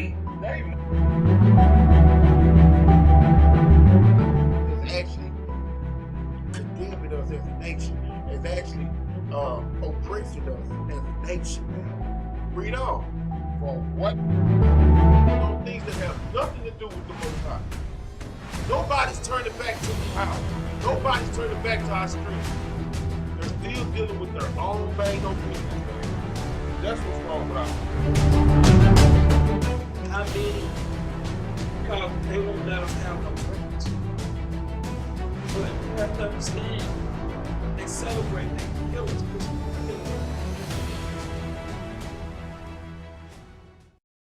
read. Not even. It's actually condemning us as a nation. It's actually oppressing us as a nation. Read on. For what? Those things that have nothing to do with the Most High. Nobody's turning back to the power. Nobody's turning back to our streets. They're still dealing with their own bang on business, man. That's what's wrong with us. How many? Because they won't let us have no friends. But you have to understand, they celebrate, they kill us.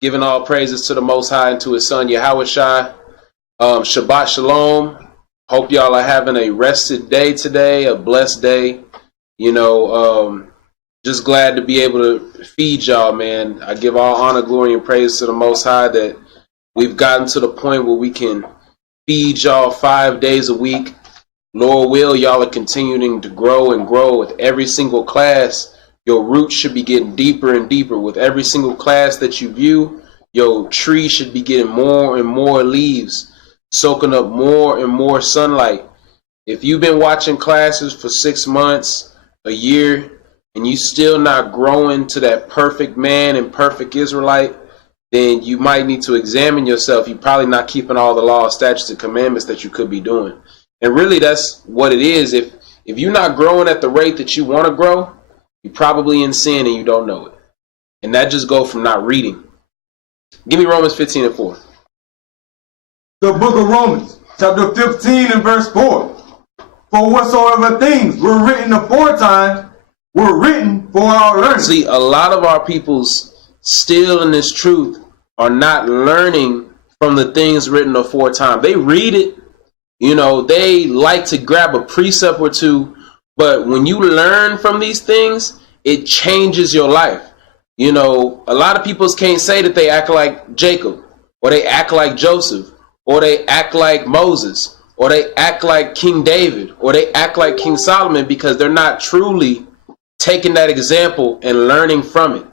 Giving all praises to the Most High and to His Son Yahweh Shai. Shabbat Shalom. Hope y'all are having a rested day today, a blessed day. You know, just glad to be able to feed y'all, man. I give all honor, glory, and praise to the Most High that we've gotten to the point where we can feed y'all 5 days a week. Lord will, y'all are continuing to grow and grow with every single class. Your roots should be getting deeper and deeper with every single class that you view. Your tree should be getting more and more leaves, soaking up more and more sunlight. If you've been watching classes for 6 months, a year, and you still not growing to that perfect man and perfect Israelite, then you might need to examine yourself. You're probably not keeping all the law, statutes, and commandments that you could be doing. And really, that's what it is. If you're not growing at the rate that you want to grow, you're probably in sin and you don't know it. And that just goes from not reading. Give me Romans 15:4. The book of Romans, chapter 15 and verse 4. For whatsoever things were written aforetime were written for our learning. See, a lot of our peoples still in this truth are not learning from the things written aforetime. They read it, you know, they like to grab a precept or two, but when you learn from these things, it changes your life. You know, a lot of people can't say that they act like Jacob, or they act like Joseph, or they act like Moses, or they act like King David, or they act like King Solomon, because they're not truly taking that example and learning from it.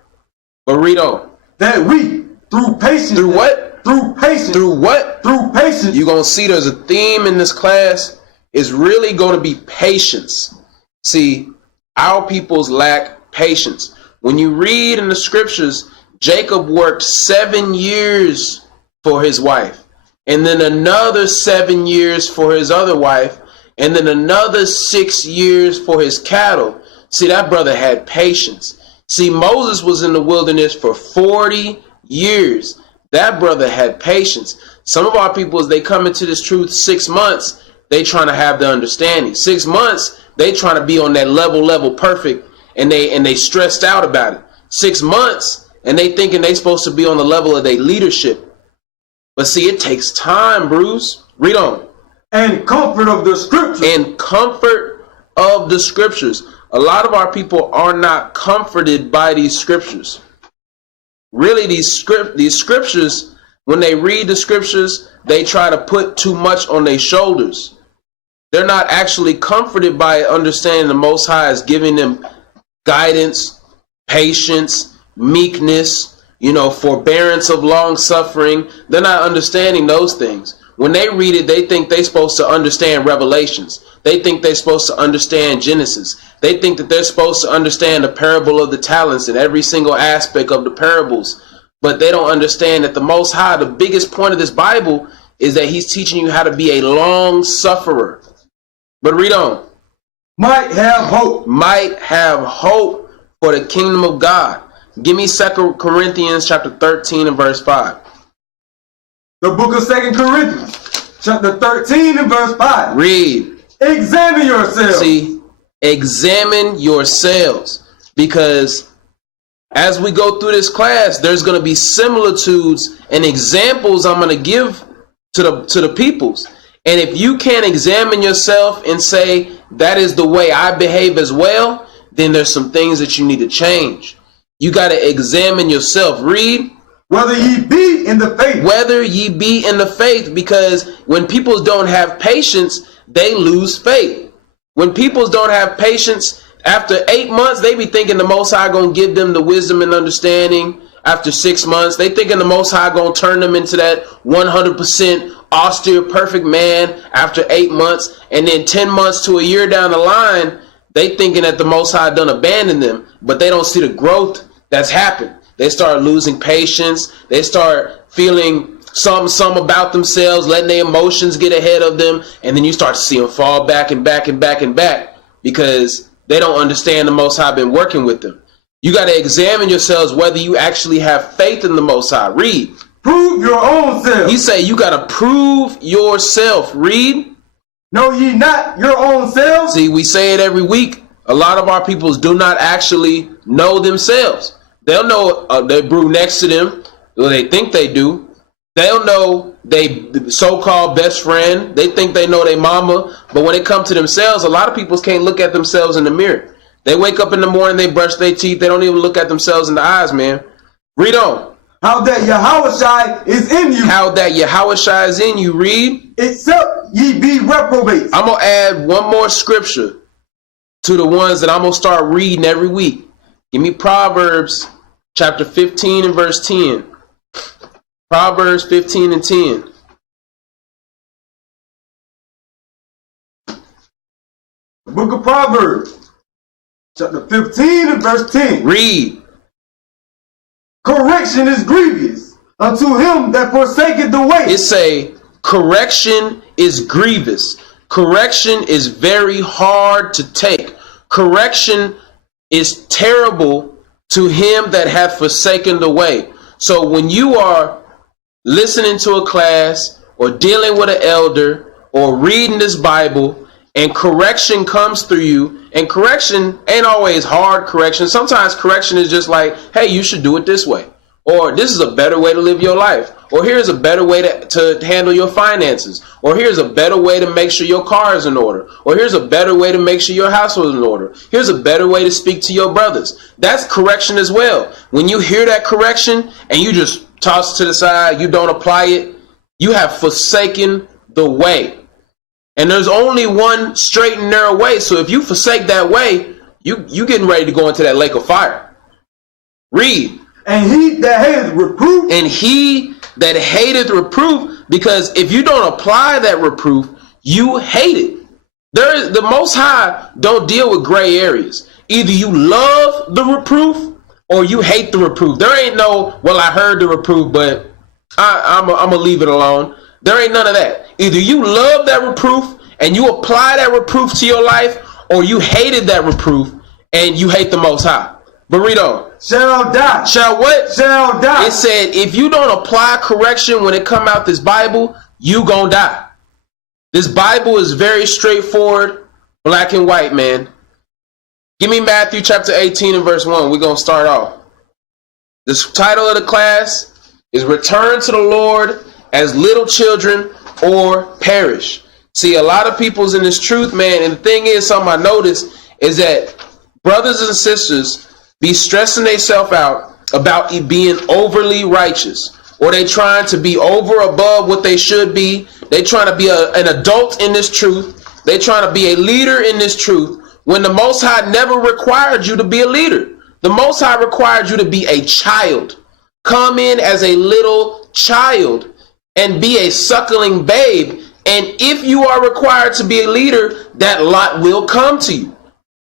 But read on. That we, through patience. Through what? Through patience. Through what? Through patience. You're going to see there's a theme in this class. It's really going to be patience. See, our peoples lack patience. When you read in the scriptures, Jacob worked 7 years for his wife, and then another 7 years for his other wife, and then another 6 years for his cattle. See, that brother had patience. See, Moses was in the wilderness for 40 years. That brother had patience. Some of our people, as they come into this truth 6 months, they trying to have the understanding. 6 months, they trying to be on that level perfect, and they stressed out about it. 6 months, and they thinking they supposed to be on the level of their leadership. But see, it takes time, Bruce. Read on. And comfort of the scriptures. And comfort of the scriptures. A lot of our people are not comforted by these scriptures. Really, these scriptures, when they read the scriptures, they try to put too much on their shoulders. They're not actually comforted by understanding the Most High is giving them guidance, patience, meekness, you know, forbearance of long suffering. They're not understanding those things. When they read it, they think they're supposed to understand Revelations. They think they're supposed to understand Genesis. They think that they're supposed to understand the parable of the talents and every single aspect of the parables. But they don't understand that the Most High, the biggest point of this Bible, is that He's teaching you how to be a long sufferer. But read on. Might have hope. Might have hope for the kingdom of God. Give me 2 Corinthians chapter 13 and verse 5. The book of 2 Corinthians, chapter 13 and verse 5. Read. Examine yourselves. See, examine yourselves. Because as we go through this class, there's going to be similitudes and examples I'm going to give to the peoples. And if you can't examine yourself and say, that is the way I behave as well, then there's some things that you need to change. You got to examine yourself. Read. Whether ye be in the faith. Whether ye be in the faith, because when people don't have patience, they lose faith. When people don't have patience, after 8 months, they be thinking the Most High going to give them the wisdom and understanding. after 6 months. They thinking the Most High gonna turn them into that 100% austere, perfect man after 8 months. And then 10 months to a year down the line, they thinking that the Most High done abandoned them, but they don't see the growth that's happened. They start losing patience. They start feeling something about themselves, letting their emotions get ahead of them. And then you start to see them fall back and back and back and back because they don't understand the Most High been working with them. You got to examine yourselves whether you actually have faith in the Most High. Read. Prove your own self. He say you got to prove yourself. Read. Know ye not your own selves? See, we say it every week. A lot of our peoples do not actually know themselves. They'll know they brew next to them. Well, they think they do. They'll know they so-called best friend. They think they know their mama. But when it comes to themselves, a lot of people can't look at themselves in the mirror. They wake up in the morning, they brush their teeth. They don't even look at themselves in the eyes, man. Read on. How that Yahushua is in you. How that Yahushua is in you. Read. Except ye be reprobates. I'm going to add one more scripture to the ones that I'm going to start reading every week. Give me Proverbs chapter 15 and verse 10. Proverbs 15 and 10. The book of Proverbs, chapter 15 and verse 10. Read. Correction is grievous unto him that forsaketh the way. It say, correction is grievous. Correction is very hard to take. Correction is terrible to him that hath forsaken the way. So when you are listening to a class or dealing with an elder or reading this Bible and correction comes through you, and correction ain't always hard correction. Sometimes correction is just like, hey, you should do it this way. Or this is a better way to live your life. Or here's a better way to handle your finances. Or here's a better way to make sure your car is in order. Or here's a better way to make sure your household is in order. Here's a better way to speak to your brothers. That's correction as well. When you hear that correction and you just toss it to the side, you don't apply it, you have forsaken the way. And there's only one straight and narrow way. So if you forsake that way, you getting ready to go into that lake of fire. Read. And he that hateth reproof. And he that hateth reproof, because if you don't apply that reproof, you hate it. The Most High don't deal with gray areas. Either you love the reproof or you hate the reproof. There ain't no, well, I heard the reproof, but I'm going to leave it alone. There ain't none of that. Either you love that reproof and you apply that reproof to your life, or you hated that reproof and you hate the Most High. But read on. Shall die. Shall what? Shall die. It said, if you don't apply correction when it come out this Bible, you gonna die. This Bible is very straightforward, black and white, man. Give me Matthew chapter 18 and verse 1. We're gonna start off. The title of the class is Return to the Lord as Little Children or Perish. See, a lot of people's in this truth, man, and the thing is, something I noticed is that brothers and sisters be stressing themselves out about being overly righteous, or they trying to be over above what they should be. They trying to be an adult in this truth. They trying to be a leader in this truth, when the Most High never required you to be a leader. The Most High required you to be a child. Come in as a little child and be a suckling babe. And if you are required to be a leader, that lot will come to you.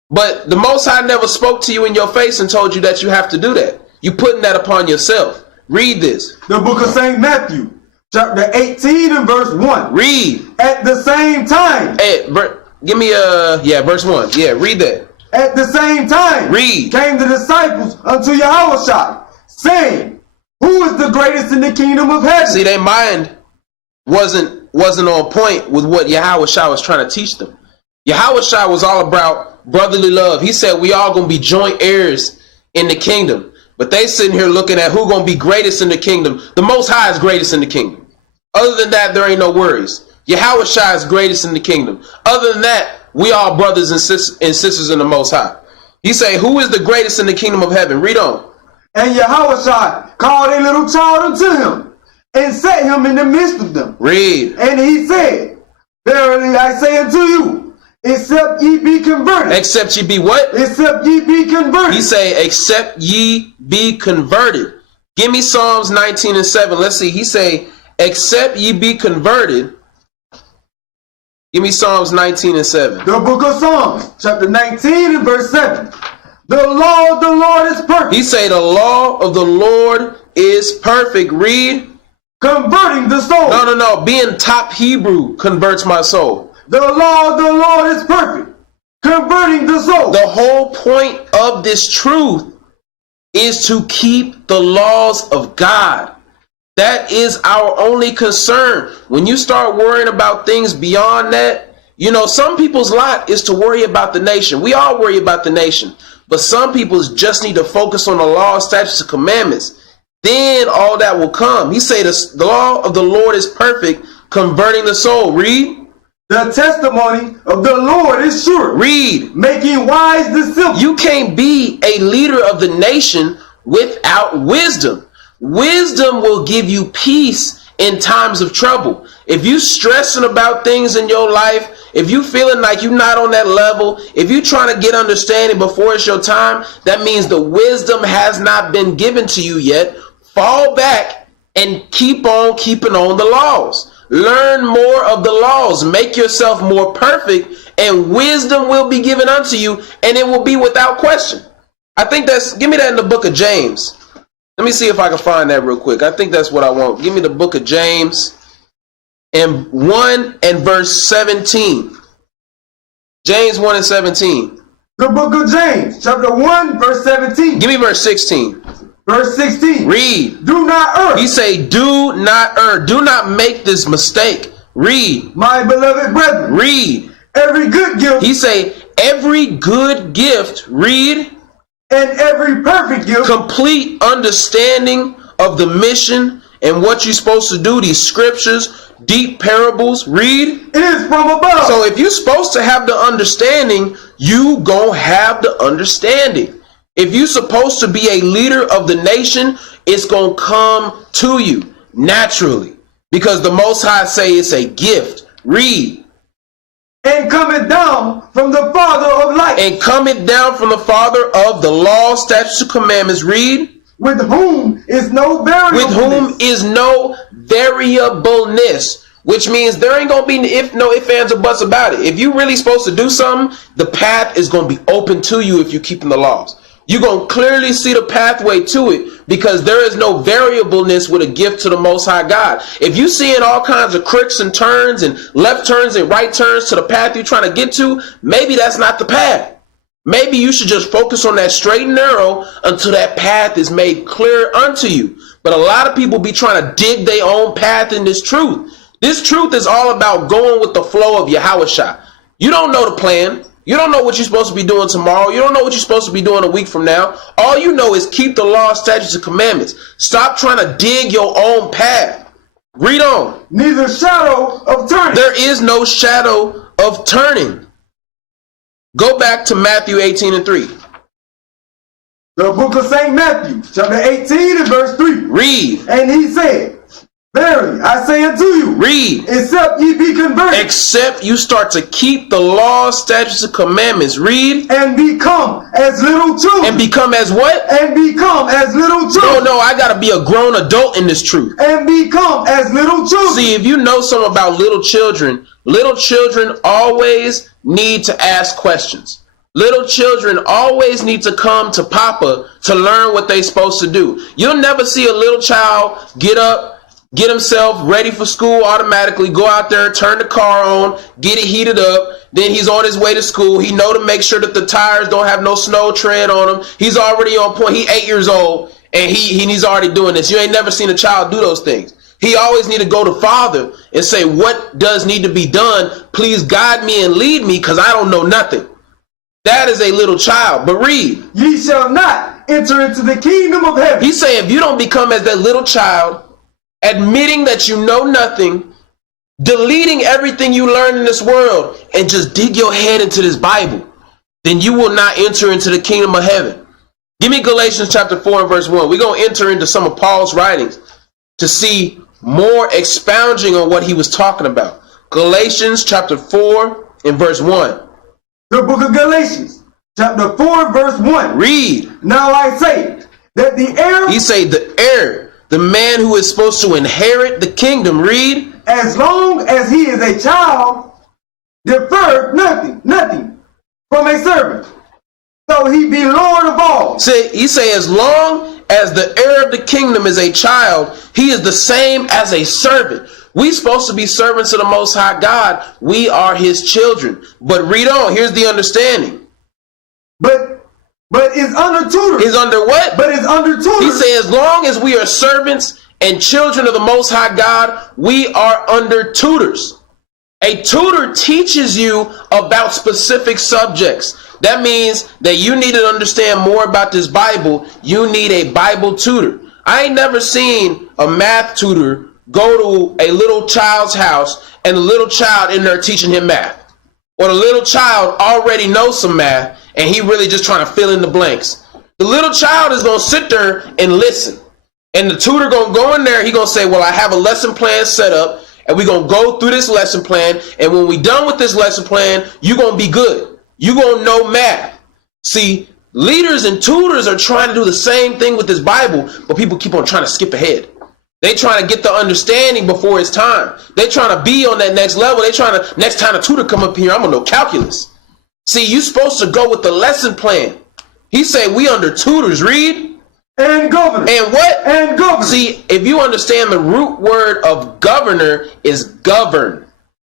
But the Most High never spoke to you in your face and told you that you have to do that. You're putting that upon yourself. Read this. The book of St. Matthew, chapter 18 and verse 1. Read. At the same time. Hey, give me verse 1. Yeah, read that. At the same time. Read. Came the disciples unto Yahushua, saying, who is the greatest in the kingdom of heaven? See, their mind wasn't on point with what Yahushua was trying to teach them. Yahushua was all about brotherly love. He said we all gonna be joint heirs in the kingdom. But they sitting here looking at who gonna be greatest in the kingdom. The Most High is greatest in the kingdom. Other than that, there ain't no worries. Yahushua is greatest in the kingdom. Other than that, we all brothers and sisters in the Most High. He say, who is the greatest in the kingdom of heaven? Read on. And Yahushua called a little child unto him, and set him in the midst of them. Read. And he said, verily I say unto you, except ye be converted. Except ye be what? Except ye be converted. He say, except ye be converted. Give me Psalms 19 and 7. Let's see. He say, except ye be converted. Give me Psalms 19 and 7. The book of Psalms, chapter 19 and verse 7. The law of the Lord is perfect. He say the law of the Lord is perfect. Read. Converting the soul. No. Being top Hebrew converts my soul. The law of the Lord is perfect. Converting the soul. The whole point of this truth is to keep the laws of God. That is our only concern. When you start worrying about things beyond that, you know, some people's lot is to worry about the nation. We all worry about the nation. But some people just need to focus on the law, statutes, and commandments. Then all that will come. He say the law of the Lord is perfect, converting the soul. Read. The testimony of the Lord is sure. Read. Making wise the simple. You can't be a leader of the nation without wisdom. Wisdom will give you peace in times of trouble. If you stressing about things in your life, if you feeling like you're not on that level, if you trying to get understanding before it's your time, that means the wisdom has not been given to you yet. Fall back and keep on keeping on the laws. Learn more of the laws. Make yourself more perfect, and wisdom will be given unto you, and it will be without question. I think give me that in the book of James. Let me see if I can find that real quick. I think that's what I want. Give me the book of James and 1 and verse 17. James 1 and 17. The book of James, chapter 1, verse 17. Give me verse 16. Verse 16. Read. Do not err. He say, do not err. Do not make this mistake. Read. My beloved brethren. Read. Every good gift. He say, every good gift. Read. And every perfect gift. Complete understanding of the mission and what you're supposed to do. These scriptures, deep parables. Read. Is from above. So if you're supposed to have the understanding, you gonna have the understanding. If you're supposed to be a leader of the nation, it's going to come to you naturally. Because the Most High say it's a gift. Read. And coming down from the Father of light. And coming down from the Father of the law, statutes, and commandments. Read. With whom is no variableness. With whom is no variableness. Which means there ain't going to be no ifs, ands, or buts about it. If you're really supposed to do something, the path is going to be open to you if you're keeping the laws. You're going to clearly see the pathway to it because there is no variableness with a gift to the Most High God. If you're seeing all kinds of crooks and turns and left turns and right turns to the path you're trying to get to, maybe that's not the path. Maybe you should just focus on that straight and narrow until that path is made clear unto you. But a lot of people be trying to dig their own path in this truth. This truth is all about going with the flow of Yahushua. You don't know the plan. You don't know what you're supposed to be doing tomorrow. You don't know what you're supposed to be doing a week from now. All you know is keep the law, statutes, and commandments. Stop trying to dig your own path. Read on. Neither shadow of turning. There is no shadow of turning. Go back to Matthew 18 and 3. The book of St. Matthew, chapter 18 and verse 3. Read. And he said, verily, I say unto you, read, except ye be converted, except you start to keep the law, statutes, and commandments. Read. and become as little children. And become as what? And become as little children. No, I gotta be a grown adult in this truth. And become as little children. See, if you know something about little children always need to ask questions. Little children always need to come to Papa to learn what they're supposed to do. You'll never see a little child get up, get himself ready for school automatically, go out there, turn the car on, get it heated up, then he's on his way to school. He know to make sure that the tires don't have no snow tread on him. He's already on point. He 8 years old and he's already doing this. You ain't never seen a child do those things. He always need to go to Father and say, what does need to be done? Please guide me and lead me because I don't know nothing. That is a little child. But read. Ye shall not enter into the kingdom of heaven. He's saying if you don't become as that little child, admitting that you know nothing, deleting everything you learn in this world, and just dig your head into this Bible, then you will not enter into the kingdom of heaven. Give me Galatians chapter 4 and verse 1. We're going to enter into some of Paul's writings to see more expounding on what he was talking about. Galatians chapter 4 and verse 1. The book of Galatians, chapter 4, verse 1. Read. Now I say, that the heir, He say the heir, the man who is supposed to inherit the kingdom, read, as long as he is a child, deferred nothing from a servant, though he be Lord of all. He say as long as the heir of the kingdom is a child, he is the same as a servant. We supposed to be servants of the Most High God. We are his children. But read on. Here's the understanding. But is under tutor. Is under what? But is under tutor. He say as long as we are servants and children of the Most High God, we are under tutors. A tutor teaches you about specific subjects. That means that you need to understand more about this Bible. You need a Bible tutor. I ain't never seen a math tutor go to a little child's house and the little child in there teaching him math. Or the little child already knows some math and he really just trying to fill in the blanks. The little child is going to sit there and listen. And the tutor going to go in there. He going to say, well, I have a lesson plan set up. And we're going to go through this lesson plan. And when we're done with this lesson plan, you're going to be good. You're going to know math. See, leaders and tutors are trying to do the same thing with this Bible, but people keep on trying to skip ahead. They trying to get the understanding before it's time. They trying to be on that next level. They trying to, next time a tutor come up here, I'm going to know calculus. See, you supposed to go with the lesson plan. He say we under tutors, read. And governor. And what? And governor. See, if you understand the root word of governor is govern.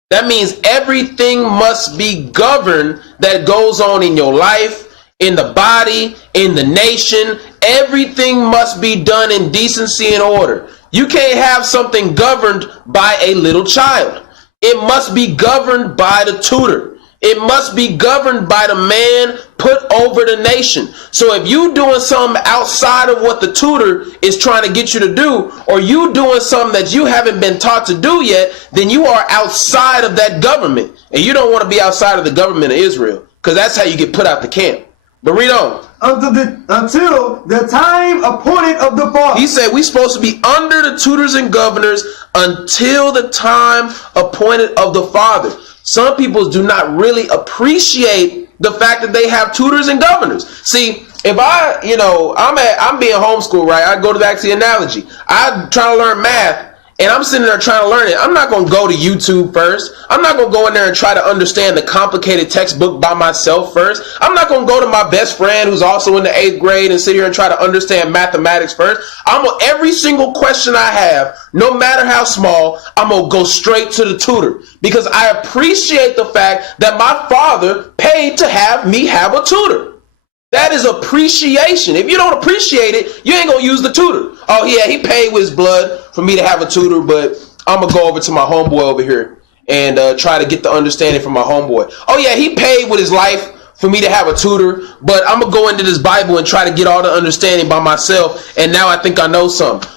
That means everything must be governed that goes on in your life, in the body, in the nation. Everything must be done in decency and order. You can't have something governed by a little child. It must be governed by the tutor. It must be governed by the man put over the nation. So if you doing something outside of what the tutor is trying to get you to do, or you doing something that you haven't been taught to do yet, then you are outside of that government. And you don't want to be outside of the government of Israel, because that's how you get put out the camp. But read on. Until the time appointed of the Father. He said we're supposed to be under the tutors and governors until the time appointed of the Father. Some people do not really appreciate the fact that they have tutors and governors. See, if I'm being homeschooled, right? I go back to the analogy. I try to learn math and I'm sitting there trying to learn it. I'm not going to go to YouTube first. I'm not going to go in there and try to understand the complicated textbook by myself first. I'm not going to go to my best friend who's also in the 8th grade and sit here and try to understand mathematics first. Every single question I have, no matter how small, I'm going to go straight to the tutor, because I appreciate the fact that my father paid to have me have a tutor. That is appreciation. If you don't appreciate it, you ain't going to use the tutor. Oh, yeah, he paid with his blood for me to have a tutor, but I'm going to go over to my homeboy over here and try to get the understanding from my homeboy. Oh, yeah, he paid with his life for me to have a tutor, but I'm going to go into this Bible and try to get all the understanding by myself, and now I think I know something.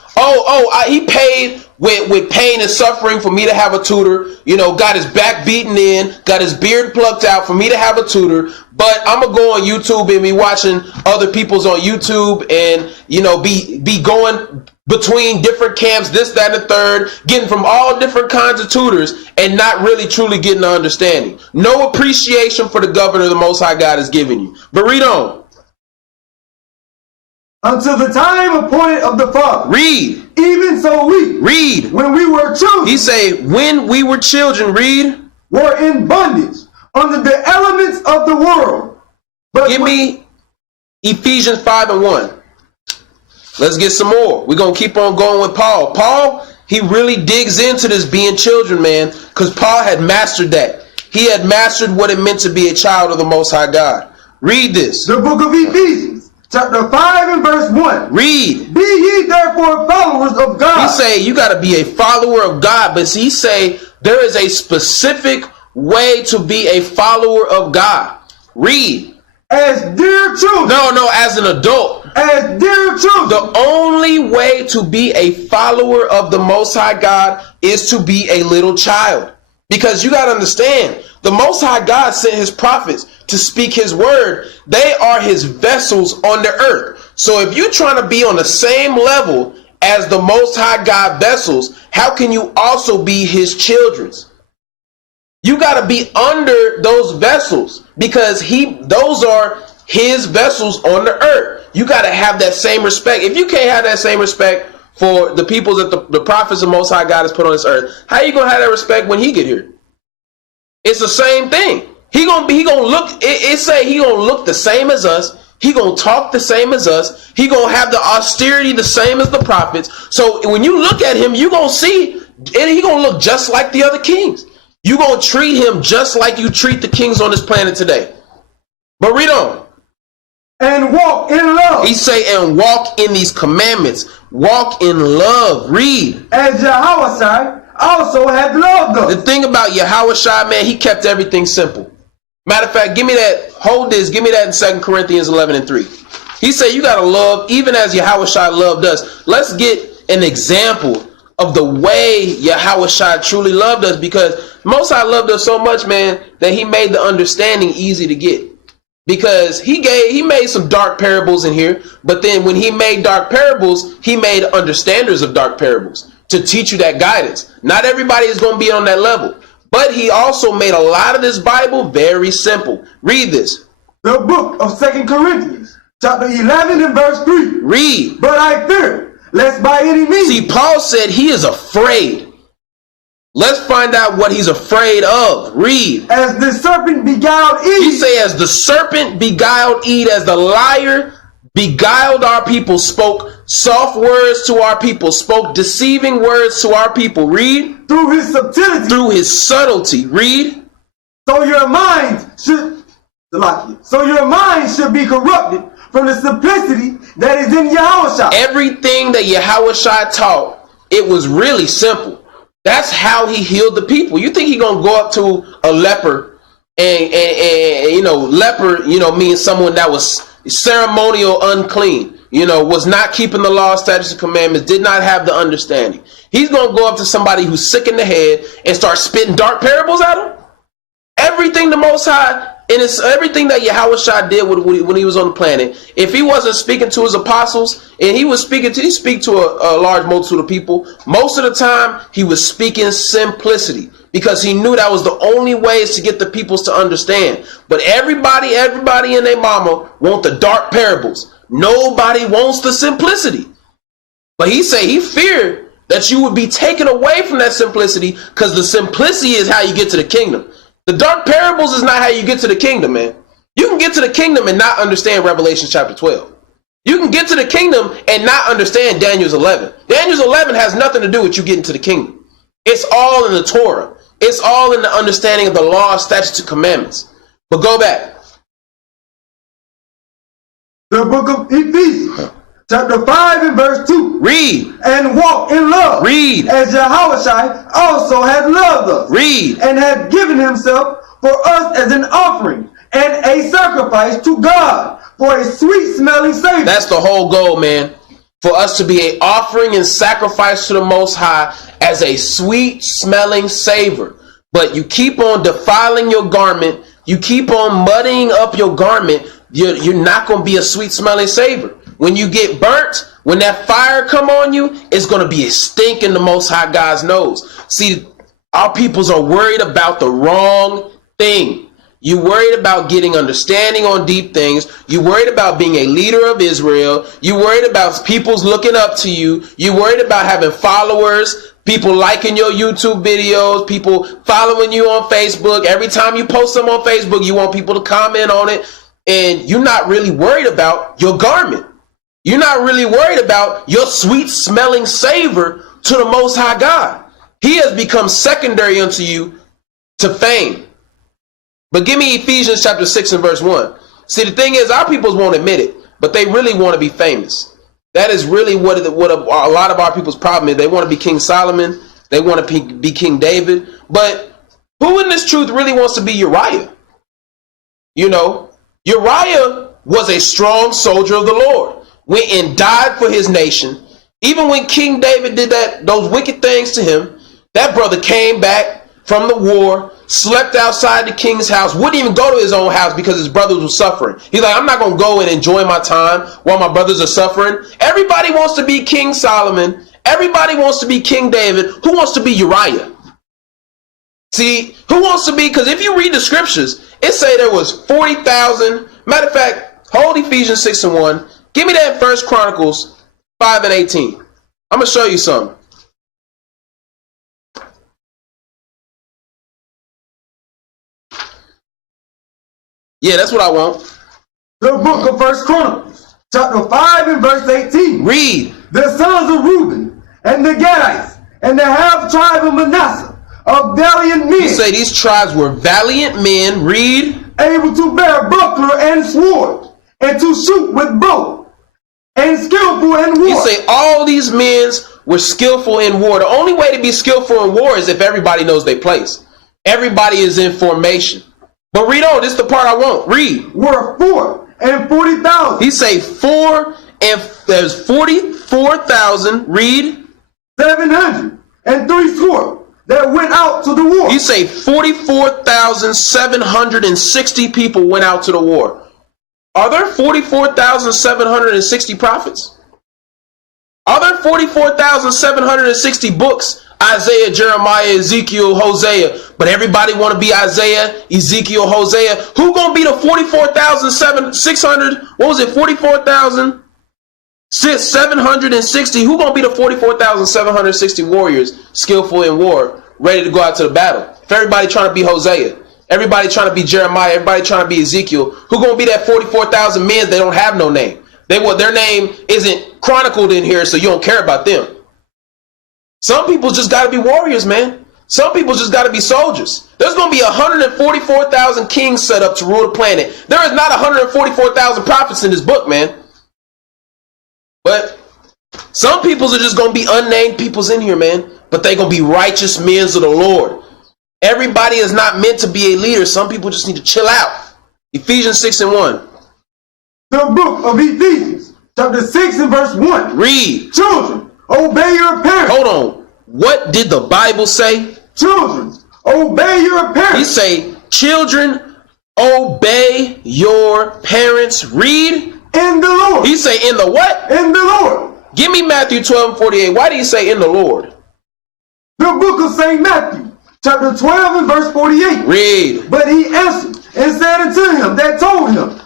He paid with pain and suffering for me to have a tutor, got his back beaten in, got his beard plucked out for me to have a tutor, but I'm going to go on YouTube and be watching other people's on YouTube and, be going between different camps, this, that, and the third, getting from all different kinds of tutors and not really truly getting the understanding. No appreciation for the governor the Most High God is giving you. But read on. Until the time appointed of the Father. Read. Even so we. Read. When we were children. He say, when we were children, read. Were in bondage under the elements of the world. But give me Ephesians 5:1. Let's get some more. We're going to keep on going with Paul. Paul, he really digs into this being children, man, because Paul had mastered that. He had mastered what it meant to be a child of the Most High God. Read this. The book of Ephesians, chapter 5 and verse 1. Read. Be ye therefore followers of God. He say you got to be a follower of God, but he say there is a specific way to be a follower of God. Read. As dear children. No, as an adult. As dear children. The only way to be a follower of the Most High God is to be a little child. Because you got to understand, the Most High God sent his prophets to speak his word. They are his vessels on the earth. So if you're trying to be on the same level as the Most High God vessels, how can you also be his children? You got to be under those vessels, because those are his vessels on the earth. You got to have that same respect. If you can't have that same respect for the people that the prophets of Most High God has put on this earth, how you gonna have that respect when he get here? It's the same thing. He gonna look. It say he gonna look the same as us. He gonna talk the same as us. He gonna have the austerity the same as the prophets. So when you look at him, you gonna see, and he gonna look just like the other kings. You gonna treat him just like you treat the kings on this planet today. But read on. And walk in love. He say, and walk in these commandments. Walk in love. Read. As Yahushua also had loved us. The thing about Yahushua, man, he kept everything simple. Matter of fact, give me that. Hold this. Give me that in 2 Corinthians 11:3. He said, you got to love even as Yahushua loved us. Let's get an example of the way Yahushua truly loved us, because Most High loved us so much, man, that he made the understanding easy to get. Because he made some dark parables in here, but then when he made dark parables, he made understanders of dark parables to teach you that guidance. Not everybody is going to be on that level, but he also made a lot of this Bible very simple. Read this. The book of 2 Corinthians, chapter 11 and verse 3. Read. But I fear, lest by any means. See, Paul said he is afraid. Let's find out what he's afraid of. Read. As the serpent beguiled Eve. He say, as the serpent beguiled Eve, as the liar beguiled our people, spoke soft words to our people, spoke deceiving words to our people. Read. Through his subtlety. Through his subtlety. Read. So your minds should be corrupted from the simplicity that is in Yahushua. Everything that Yahushua taught, it was really simple. That's how he healed the people. You think he gonna go up to a leper and leper, means someone that was ceremonial unclean, was not keeping the law, statutes, and commandments, did not have the understanding. He's gonna go up to somebody who's sick in the head and start spitting dark parables at him? Everything the Most High, and it's everything that Yahushua did when he was on the planet. If he wasn't speaking to his apostles, and he speak to a large multitude of people, most of the time he was speaking simplicity, because he knew that was the only ways to get the peoples to understand. But everybody and their mama want the dark parables. Nobody wants the simplicity. But he said he feared that you would be taken away from that simplicity, because the simplicity is how you get to the kingdom. The dark parables is not how you get to the kingdom, man. You can get to the kingdom and not understand Revelation chapter 12. You can get to the kingdom and not understand Daniel's 11. Daniel's 11 has nothing to do with you getting to the kingdom. It's all in the Torah. It's all in the understanding of the law, statutes, and commandments. But go back. The book of Ephesians, chapter 5 and verse 2. Read. And walk in love. Read. As Yahushua also had loved us. Read. And had given himself for us as an offering and a sacrifice to God for a sweet smelling savor. That's the whole goal, man. For us to be an offering and sacrifice to the Most High as a sweet smelling savor. But you keep on defiling your garment. You keep on muddying up your garment. You're not going to be a sweet smelling savor. When you get burnt, when that fire come on you, it's going to be a stink in the Most High God's nose. See, our peoples are worried about the wrong thing. You worried about getting understanding on deep things. You worried about being a leader of Israel. You worried about people's looking up to you. You worried about having followers, people liking your YouTube videos, people following you on Facebook. Every time you post them on Facebook, you want people to comment on it. And you're not really worried about your garment. You're not really worried about your sweet smelling savor to the Most High God. He has become secondary unto you to fame. But give me Ephesians chapter 6 and verse 1. See, the thing is, our peoples won't admit it, but they really want to be famous. That is really what a lot of our people's problem is. They want to be King Solomon. They want to be King David. But who in this truth really wants to be Uriah? Uriah was a strong soldier of the Lord. Went and died for his nation. Even when King David did those wicked things to him, that brother came back from the war, slept outside the king's house, wouldn't even go to his own house because his brothers were suffering. He's like, I'm not going to go and enjoy my time while my brothers are suffering. Everybody wants to be King Solomon. Everybody wants to be King David. Who wants to be Uriah? See, who wants to be, because if you read the scriptures, it say there was 40,000. Matter of fact, Hold Ephesians 6 and 1. Give me that First Chronicles 5 and 18. I'm going to show you something. Yeah, that's what I want. The book of First Chronicles, chapter 5 and verse 18. Read. The sons of Reuben and the Gadites and the half tribe of Manasseh, of valiant men. You say these tribes were valiant men. Read. Able to bear buckler and sword, and to shoot with bow, and skillful in war. You say all these men were skillful in war. The only way to be skillful in war is if everybody knows their place. Everybody is in formation. But read on. This is the part I want. Read. Were 440,000. He say 4 and there's 44,000. Read. 703 score that went out to the war. You say 44,760 people went out to the war. Are there 44,760 prophets? Are there 44,760 books? Isaiah, Jeremiah, Ezekiel, Hosea. But everybody want to be Isaiah, Ezekiel, Hosea. Who gonna be the 44,600? What was it? 44,760. Who gonna be the 44,760 warriors skillful in war, ready to go out to the battle? If everybody trying to be Hosea, everybody trying to be Jeremiah, everybody trying to be Ezekiel, who gonna be that 44,000 men? They don't have no name. Their name isn't chronicled in here, so you don't care about them. Some people just got to be warriors, man. Some people just got to be soldiers. There's going to be 144,000 kings set up to rule the planet. There is not 144,000 prophets in this book, man. But some peoples are just going to be unnamed peoples in here, man. But they're going to be righteous men of the Lord. Everybody is not meant to be a leader. Some people just need to chill out. Ephesians 6 and 1. The book of Ephesians, chapter 6 and verse 1. Read. Children, obey your parents. Hold on. What did the Bible say? Children, obey your parents. He say, children, obey your parents. Read. In the Lord. He say, in the what? In the Lord. Give me Matthew 12 and 48. Why do you say in the Lord? The book of St. Matthew, chapter 12 and verse 48. Read. But he answered and said unto him that told him,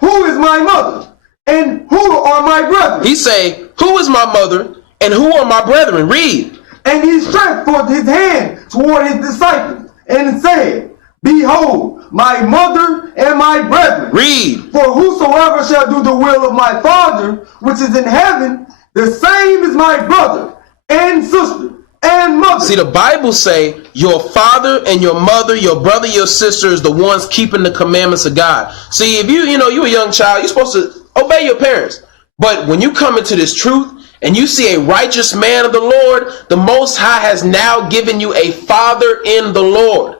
who is my mother, and who are my brethren? He say, who is my mother, and who are my brethren? Read. And he stretched forth his hand toward his disciples, and said, behold, my mother and my brethren. Read. For whosoever shall do the will of my Father, which is in heaven, the same is my brother, and sister, and mother. See, the Bible say your father and your mother, your brother, your sister is the ones keeping the commandments of God. See, if you a young child, you're supposed to obey your parents. But when you come into this truth and you see a righteous man of the Lord, the Most High has now given you a father in the Lord.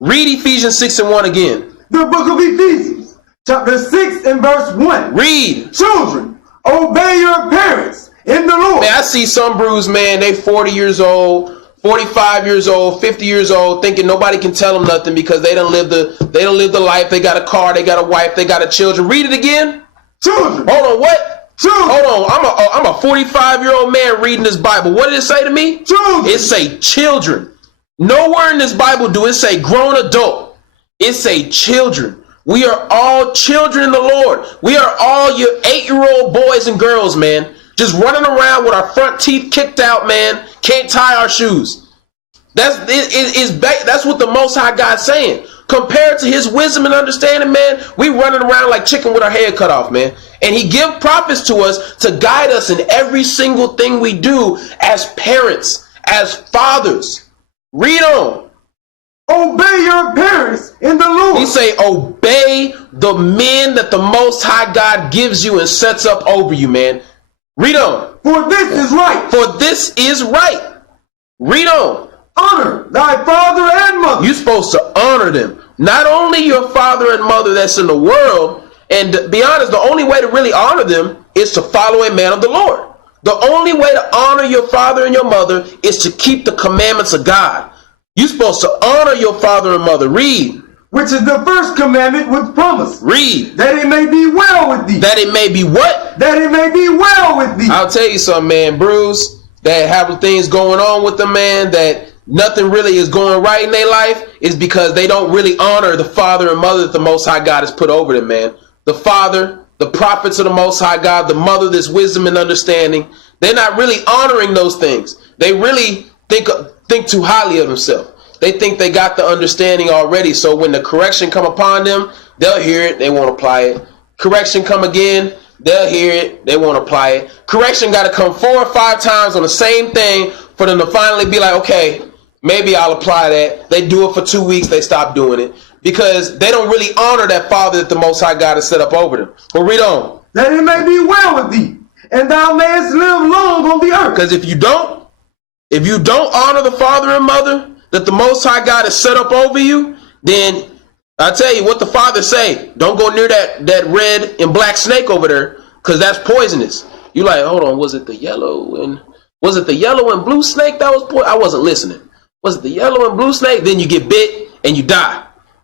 Read Ephesians 6 and 1 again. The book of Ephesians, chapter 6 and verse 1. Read. Children, obey your parents in the Lord. Man, I see some bruised man, they 40 years old, 45 years old, 50 years old, thinking nobody can tell them nothing because they don't live the life. They got a car, they got a wife, they got a children. Read it again. Children. Hold on, what? Children. Hold on, I'm a 45-year-old man reading this Bible. What did it say to me? Children. It say children. Nowhere in this Bible do it say grown adult. It say children. We are all children in the Lord. We are all your 8-year-old boys and girls, man. Just running around with our front teeth kicked out, man. Can't tie our shoes. That's what the Most High God's saying. Compared to his wisdom and understanding, man, we running around like chicken with our head cut off, man. And he give prophets to us to guide us in every single thing we do as parents, as fathers. Read on. Obey your parents in the Lord. He say, obey the men that the Most High God gives you and sets up over you, man. Read on. For this is right. For this is right. Read on. Honor thy father and mother. You're supposed to honor them. Not only your father and mother that's in the world, and to be honest, the only way to really honor them is to follow a man of the Lord. The only way to honor your father and your mother is to keep the commandments of God. You're supposed to honor your father and mother. Read. Which is the first commandment with promise. Read. That it may be well with thee. That it may be what? That it may be well with thee. I'll tell you something, man, Bruce, that have things going on with them, man, that nothing really is going right in their life is because they don't really honor the father and mother that the Most High God has put over them, man. the father, the prophets of the Most High God, the mother, this wisdom and understanding. They're not really honoring those things. They really think too highly of themselves. They think they got the understanding already. So when the correction come upon them, they'll hear it, they won't apply it. Correction come again, they'll hear it, they won't apply it. Correction got to come 4 or 5 times on the same thing for them to finally be like, okay, maybe I'll apply that. They do it for 2 weeks, they stop doing it. Because they don't really honor that father that the Most High God has set up over them. But read on. That it may be well with thee, and thou mayest live long on the earth. Because if you don't honor the father and mother that the Most High God has set up over you, then I tell you what the father say. Don't go near that red and black snake over there, because that's poisonous. You like, hold on, was it the yellow and blue snake that was poisonous? I wasn't listening. Was it the yellow and blue snake? Then you get bit and you die.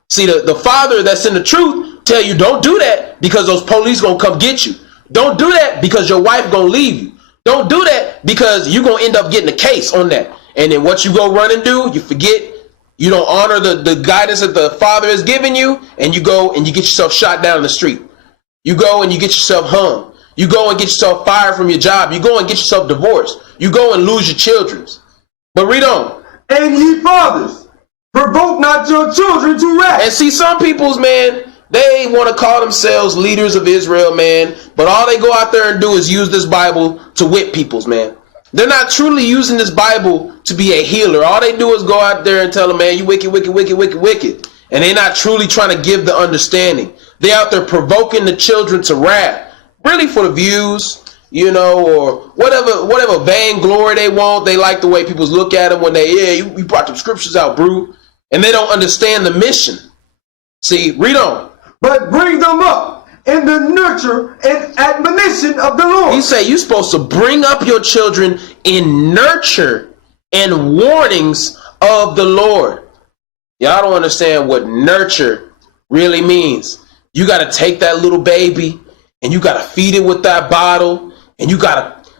See, the father that's in the truth tell you don't do that because those police gonna come get you. Don't do that because your wife gonna leave you. Don't do that because you're gonna end up getting a case on that. And then what you go run and do, you forget, you don't honor the guidance that the father has given you, and you go and you get yourself shot down in the street. You go and you get yourself hung. You go and get yourself fired from your job. You go and get yourself divorced. You go and lose your children. But read on. And ye fathers, provoke not your children to wrath. And see, some people's, man, they want to call themselves leaders of Israel, man, but all they go out there and do is use this Bible to whip people's, man. They're not truly using this Bible to be a healer. All they do is go out there and tell them, man, you wicked, wicked, wicked, wicked, wicked. And they're not truly trying to give the understanding. They're out there provoking the children to wrath, really for the views, you know, or whatever vain glory they want. They like the way people look at them when you brought them scriptures out, bro. And they don't understand the mission. See, read on. But bring them up in the nurture and admonition of the Lord. He say you're supposed to bring up your children in nurture and warnings of the Lord. Y'all don't understand what nurture really means. You got to take that little baby and you got to feed it with that bottle and you got to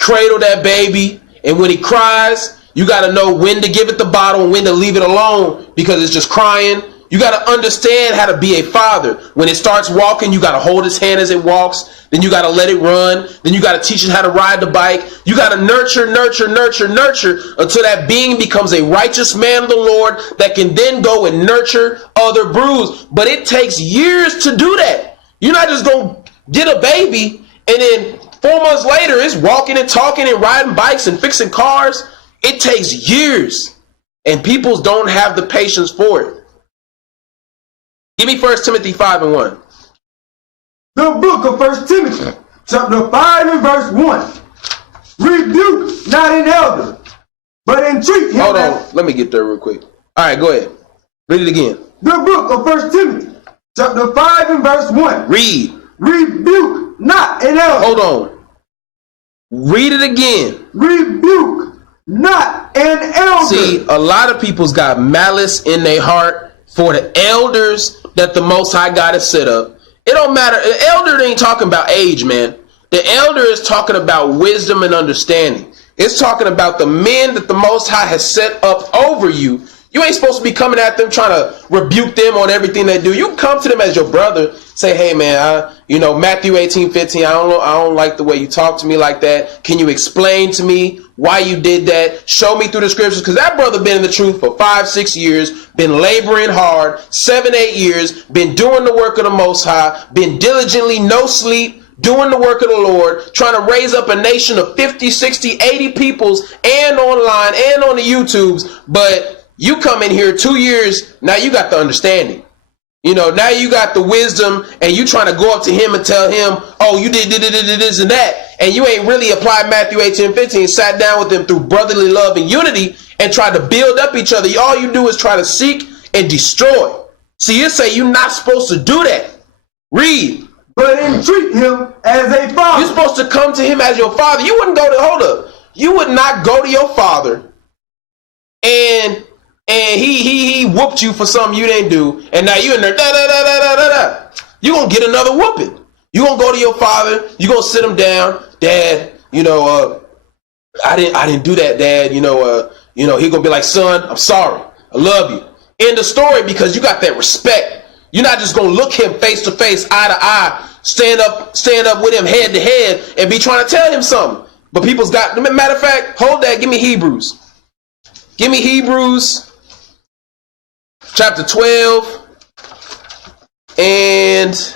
cradle that baby. And when he cries, you got to know when to give it the bottle and when to leave it alone because it's just crying. You got to understand how to be a father. When it starts walking, you got to hold its hand as it walks. Then you got to let it run. Then you got to teach it how to ride the bike. You got to nurture, nurture, nurture, nurture until that being becomes a righteous man of the Lord that can then go and nurture other broods. But it takes years to do that. You're not just going to get a baby and then 4 months later it's walking and talking and riding bikes and fixing cars. It takes years and people don't have the patience for it. Give me 1 Timothy 5:1. The book of 1 Timothy, chapter 5 and verse 1. Rebuke not an elder, but entreat him. Hold on, let me get there real quick. All right, go ahead. Read it again. The book of 1 Timothy, chapter 5 and verse 1. Read. Rebuke not an elder. Hold on. Read it again. Rebuke not an elder. See, a lot of people's got malice in their heart for the elders that the Most High God has set up. It don't matter. The elder ain't talking about age, man. The elder is talking about wisdom and understanding. It's talking about the men that the Most High has set up over you. You ain't supposed to be coming at them trying to rebuke them on everything they do. You come to them as your brother. Say, hey, man, Matthew 18:15, I don't like the way you talk to me like that. Can you explain to me why you did that? Show me through the scriptures. Because that brother been in the truth for 5-6 years, been laboring hard, 7-8 years, been doing the work of the Most High, been diligently, no sleep, doing the work of the Lord, trying to raise up a nation of 50, 60, 80 peoples and online and on the YouTubes. But you come in here 2 years, now you got the understanding. Now you got the wisdom and you trying to go up to him and tell him, oh, you did this and that. And you ain't really applied Matthew 18:15, sat down with him through brotherly love and unity and tried to build up each other. All you do is try to seek and destroy. See, it say you're not supposed to do that. Read. But entreat him as a father. You're supposed to come to him as your father. You wouldn't go to, hold up. You would not go to your father and he whooped you for something you didn't do, and now you in there you gonna get another whooping. You gonna go to your father, you gonna sit him down, Dad, I didn't do that, Dad. He gonna be like, son, I'm sorry, I love you. End of story, because you got that respect. You're not just gonna look him face to face, eye to eye, stand up with him head to head, and be trying to tell him something. But people's got. Matter of fact, hold that. Give me Hebrews. Give me Hebrews, chapter 12, and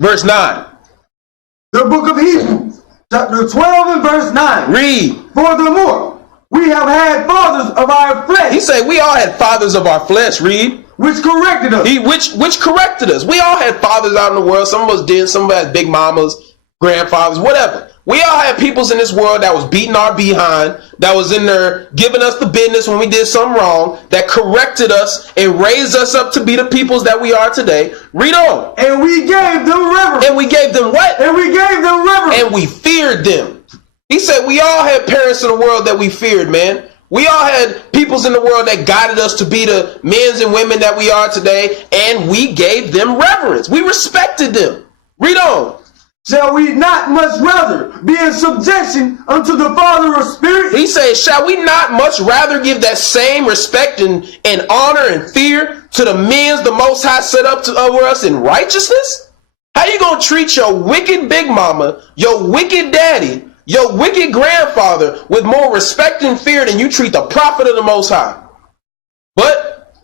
verse 9. The book of Hebrews, chapter 12 and verse 9. Read. Furthermore, we have had fathers of our flesh. He said we all had fathers of our flesh. Read. Which corrected us. Which corrected us. We all had fathers out in the world. Some of us did. Some of us had big mamas, grandfathers, whatever. We all had peoples in this world that was beating our behind, that was in there giving us the business when we did something wrong, that corrected us and raised us up to be the peoples that we are today. Read on. And we gave them reverence. And we gave them what? And we gave them reverence. And we feared them. He said we all had parents in the world that we feared, man. We all had peoples in the world that guided us to be the men and women that we are today, and we gave them reverence. We respected them. Read on. Shall we not much rather be in subjection unto the Father of spirits? He says, shall we not much rather give that same respect and honor and fear to the men the Most High set up to over us in righteousness? How you gonna treat your wicked big mama, your wicked daddy, your wicked grandfather with more respect and fear than you treat the prophet of the Most High? But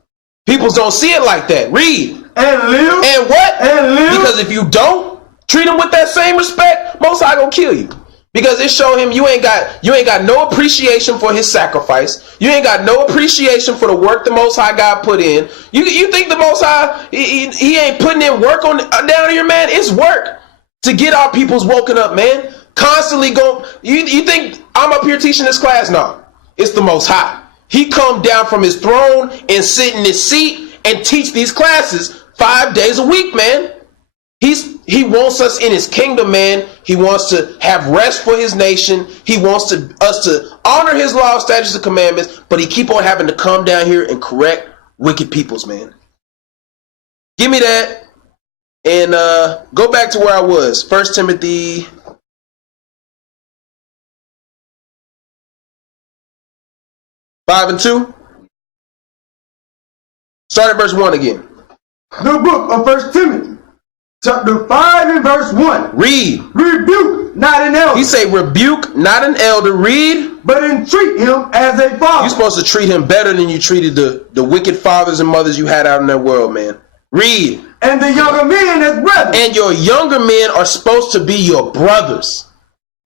people don't see it like that. Read. And live. And what? And live. Because if you don't treat him with that same respect, Most High gonna kill you. Because it show him you ain't got no appreciation for his sacrifice. You ain't got no appreciation for the work the Most High God put in. You think the Most High he ain't putting in work on down here, man? It's work to get our peoples woken up, man. Constantly go. You think I'm up here teaching this class? No, it's the Most High. He come down from his throne and sit in his seat and teach these classes 5 days a week, man. He wants us in his kingdom, man. He wants to have rest for his nation. He wants us to honor his law, statutes, and commandments, but he keep on having to come down here and correct wicked peoples, man. Give me that and go back to where I was. 1 Timothy 5 and 2. Start at verse 1 again. The book of 1 Timothy, chapter 5 and verse 1. Read. Rebuke not an elder. He say rebuke not an elder. Read. But entreat him as a father. You're supposed to treat him better than you treated the wicked fathers and mothers you had out in that world, man. Read. And the younger men as brothers. And your younger men are supposed to be your brothers.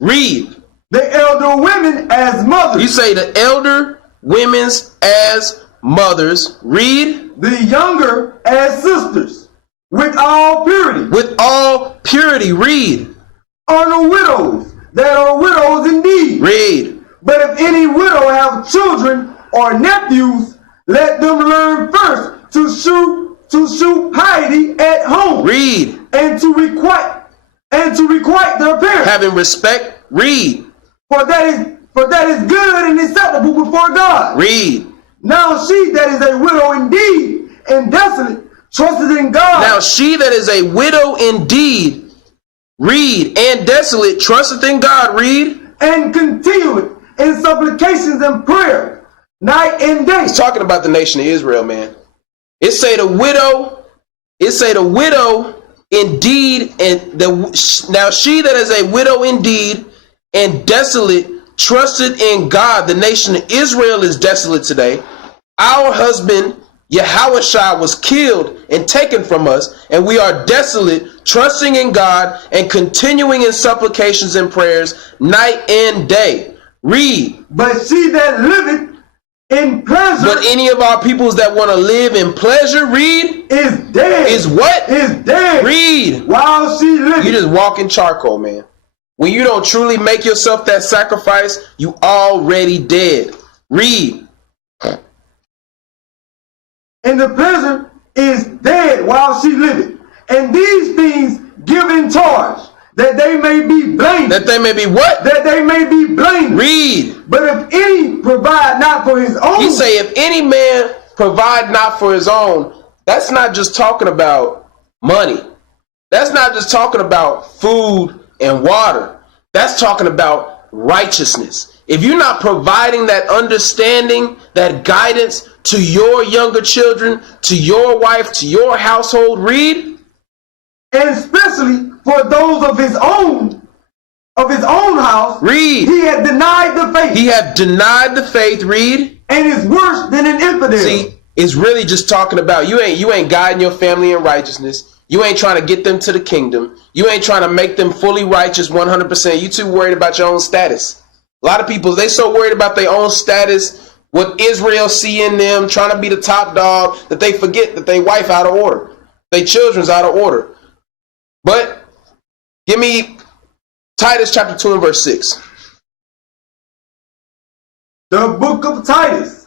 Read. The elder women as mothers. You say the elder women's as mothers. Read. The younger as sisters. With all purity. With all purity. Read. Honor widows that are widows indeed. Read. But if any widow have children or nephews, let them learn first to shew piety at home. Read. And to requite their parents. Having respect. Read. For that is good and acceptable before God. Read. Now she that is a widow indeed and desolate trusted in God. Now she that is a widow indeed, read, and desolate trusteth in God. Read. And continueth in supplications and prayer night and day. He's talking about the nation of Israel, man. It say the widow indeed, and now she that is a widow indeed and desolate trusted in God. The nation of Israel is desolate today. Our husband Yahushua was killed and taken from us, and we are desolate, trusting in God and continuing in supplications and prayers night and day. Read. But she that liveth in pleasure. But any of our peoples that want to live in pleasure, read. Is dead. Is what? Is dead. Read. While she liveth. You just walk in charcoal, man. When you don't truly make yourself that sacrifice, you already dead. Read. And the pleasure is dead while she liveth. And these things give in charge, that they may be blamed. That they may be what? That they may be blamed. Read. But if any provide not for his own. He say, if any man provide not for his own, that's not just talking about money. That's not just talking about food and water. That's talking about righteousness. If you're not providing that understanding, that guidance to your younger children, to your wife, to your household, read. And especially for those of his own house, read. He had denied the faith. He had denied the faith, read. And is worse than an infidel. See, it's really just talking about you ain't guiding your family in righteousness. You ain't trying to get them to the kingdom. You ain't trying to make them fully righteous 100%. You too worried about your own status. A lot of people, they so worried about their own status, what Israel see in them, trying to be the top dog, that they forget that they wife out of order. Their children's out of order. But give me Titus chapter 2 and verse 6. The book of Titus,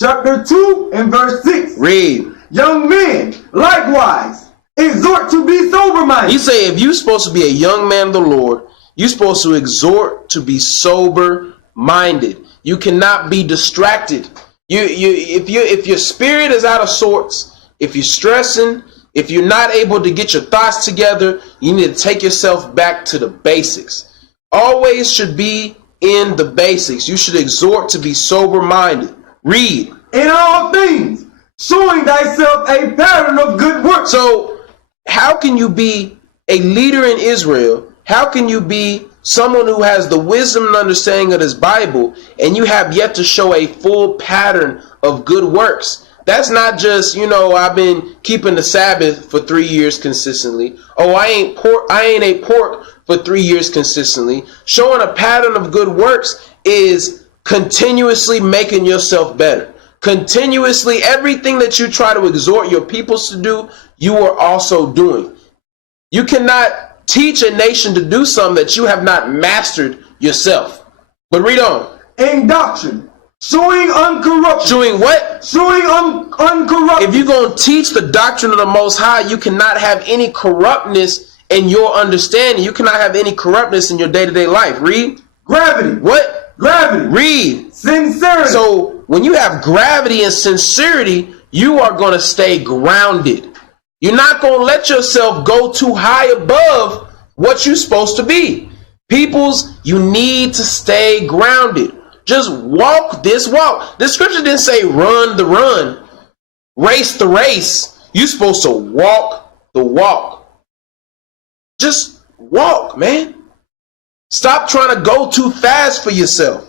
chapter 2 and verse 6. Read. Young men, likewise, exhort to be sober-minded. He say if you're supposed to be a young man of the Lord, you're supposed to exhort to be sober-minded. You cannot be distracted. If your spirit is out of sorts, if you're stressing, if you're not able to get your thoughts together, you need to take yourself back to the basics. Always should be in the basics. You should exhort to be sober-minded. Read. In all things, showing thyself a pattern of good works. So how can you be a leader in Israel? How can you be someone who has the wisdom and understanding of this Bible and you have yet to show a full pattern of good works? That's not just, I've been keeping the Sabbath for 3 years consistently. Oh, I ain't ate pork for 3 years consistently. Showing a pattern of good works is continuously making yourself better. Continuously, everything that you try to exhort your peoples to do, you are also doing. You cannot teach a nation to do something that you have not mastered yourself. But read on. In doctrine, showing uncorrupted. Showing what? Showing uncorrupted. If you're going to teach the doctrine of the Most High, you cannot have any corruptness in your understanding. You cannot have any corruptness in your day-to-day life. Read. Gravity. What? Gravity. Read. Sincerity. So when you have gravity and sincerity, you are going to stay grounded. You're not going to let yourself go too high above what you're supposed to be. Peoples, you need to stay grounded. Just walk this walk. The scripture didn't say run the run, race the race. You're supposed to walk the walk. Just walk, man. Stop trying to go too fast for yourself.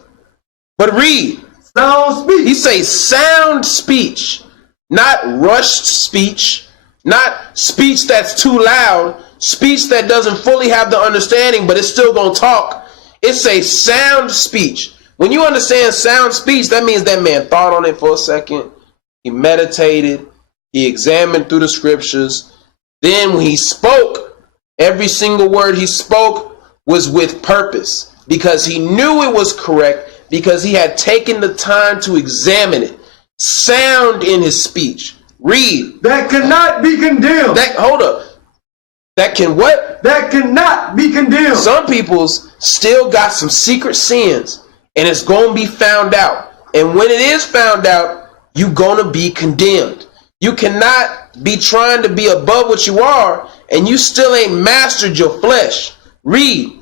But read. Sound speech. He say sound speech, not rushed speech, not speech that's too loud, speech that doesn't fully have the understanding, but it's still going to talk. It's a sound speech. When you understand sound speech, that means that man thought on it for a second. He meditated. He examined through the scriptures. Then when he spoke, every single word he spoke was with purpose because he knew it was correct, because he had taken the time to examine it. Sound in his speech. Read. That cannot be condemned. Hold up. That can what? That cannot be condemned. Some people's still got some secret sins, and it's going to be found out. And when it is found out, you're going to be condemned. You cannot be trying to be above what you are, and you still ain't mastered your flesh. Read.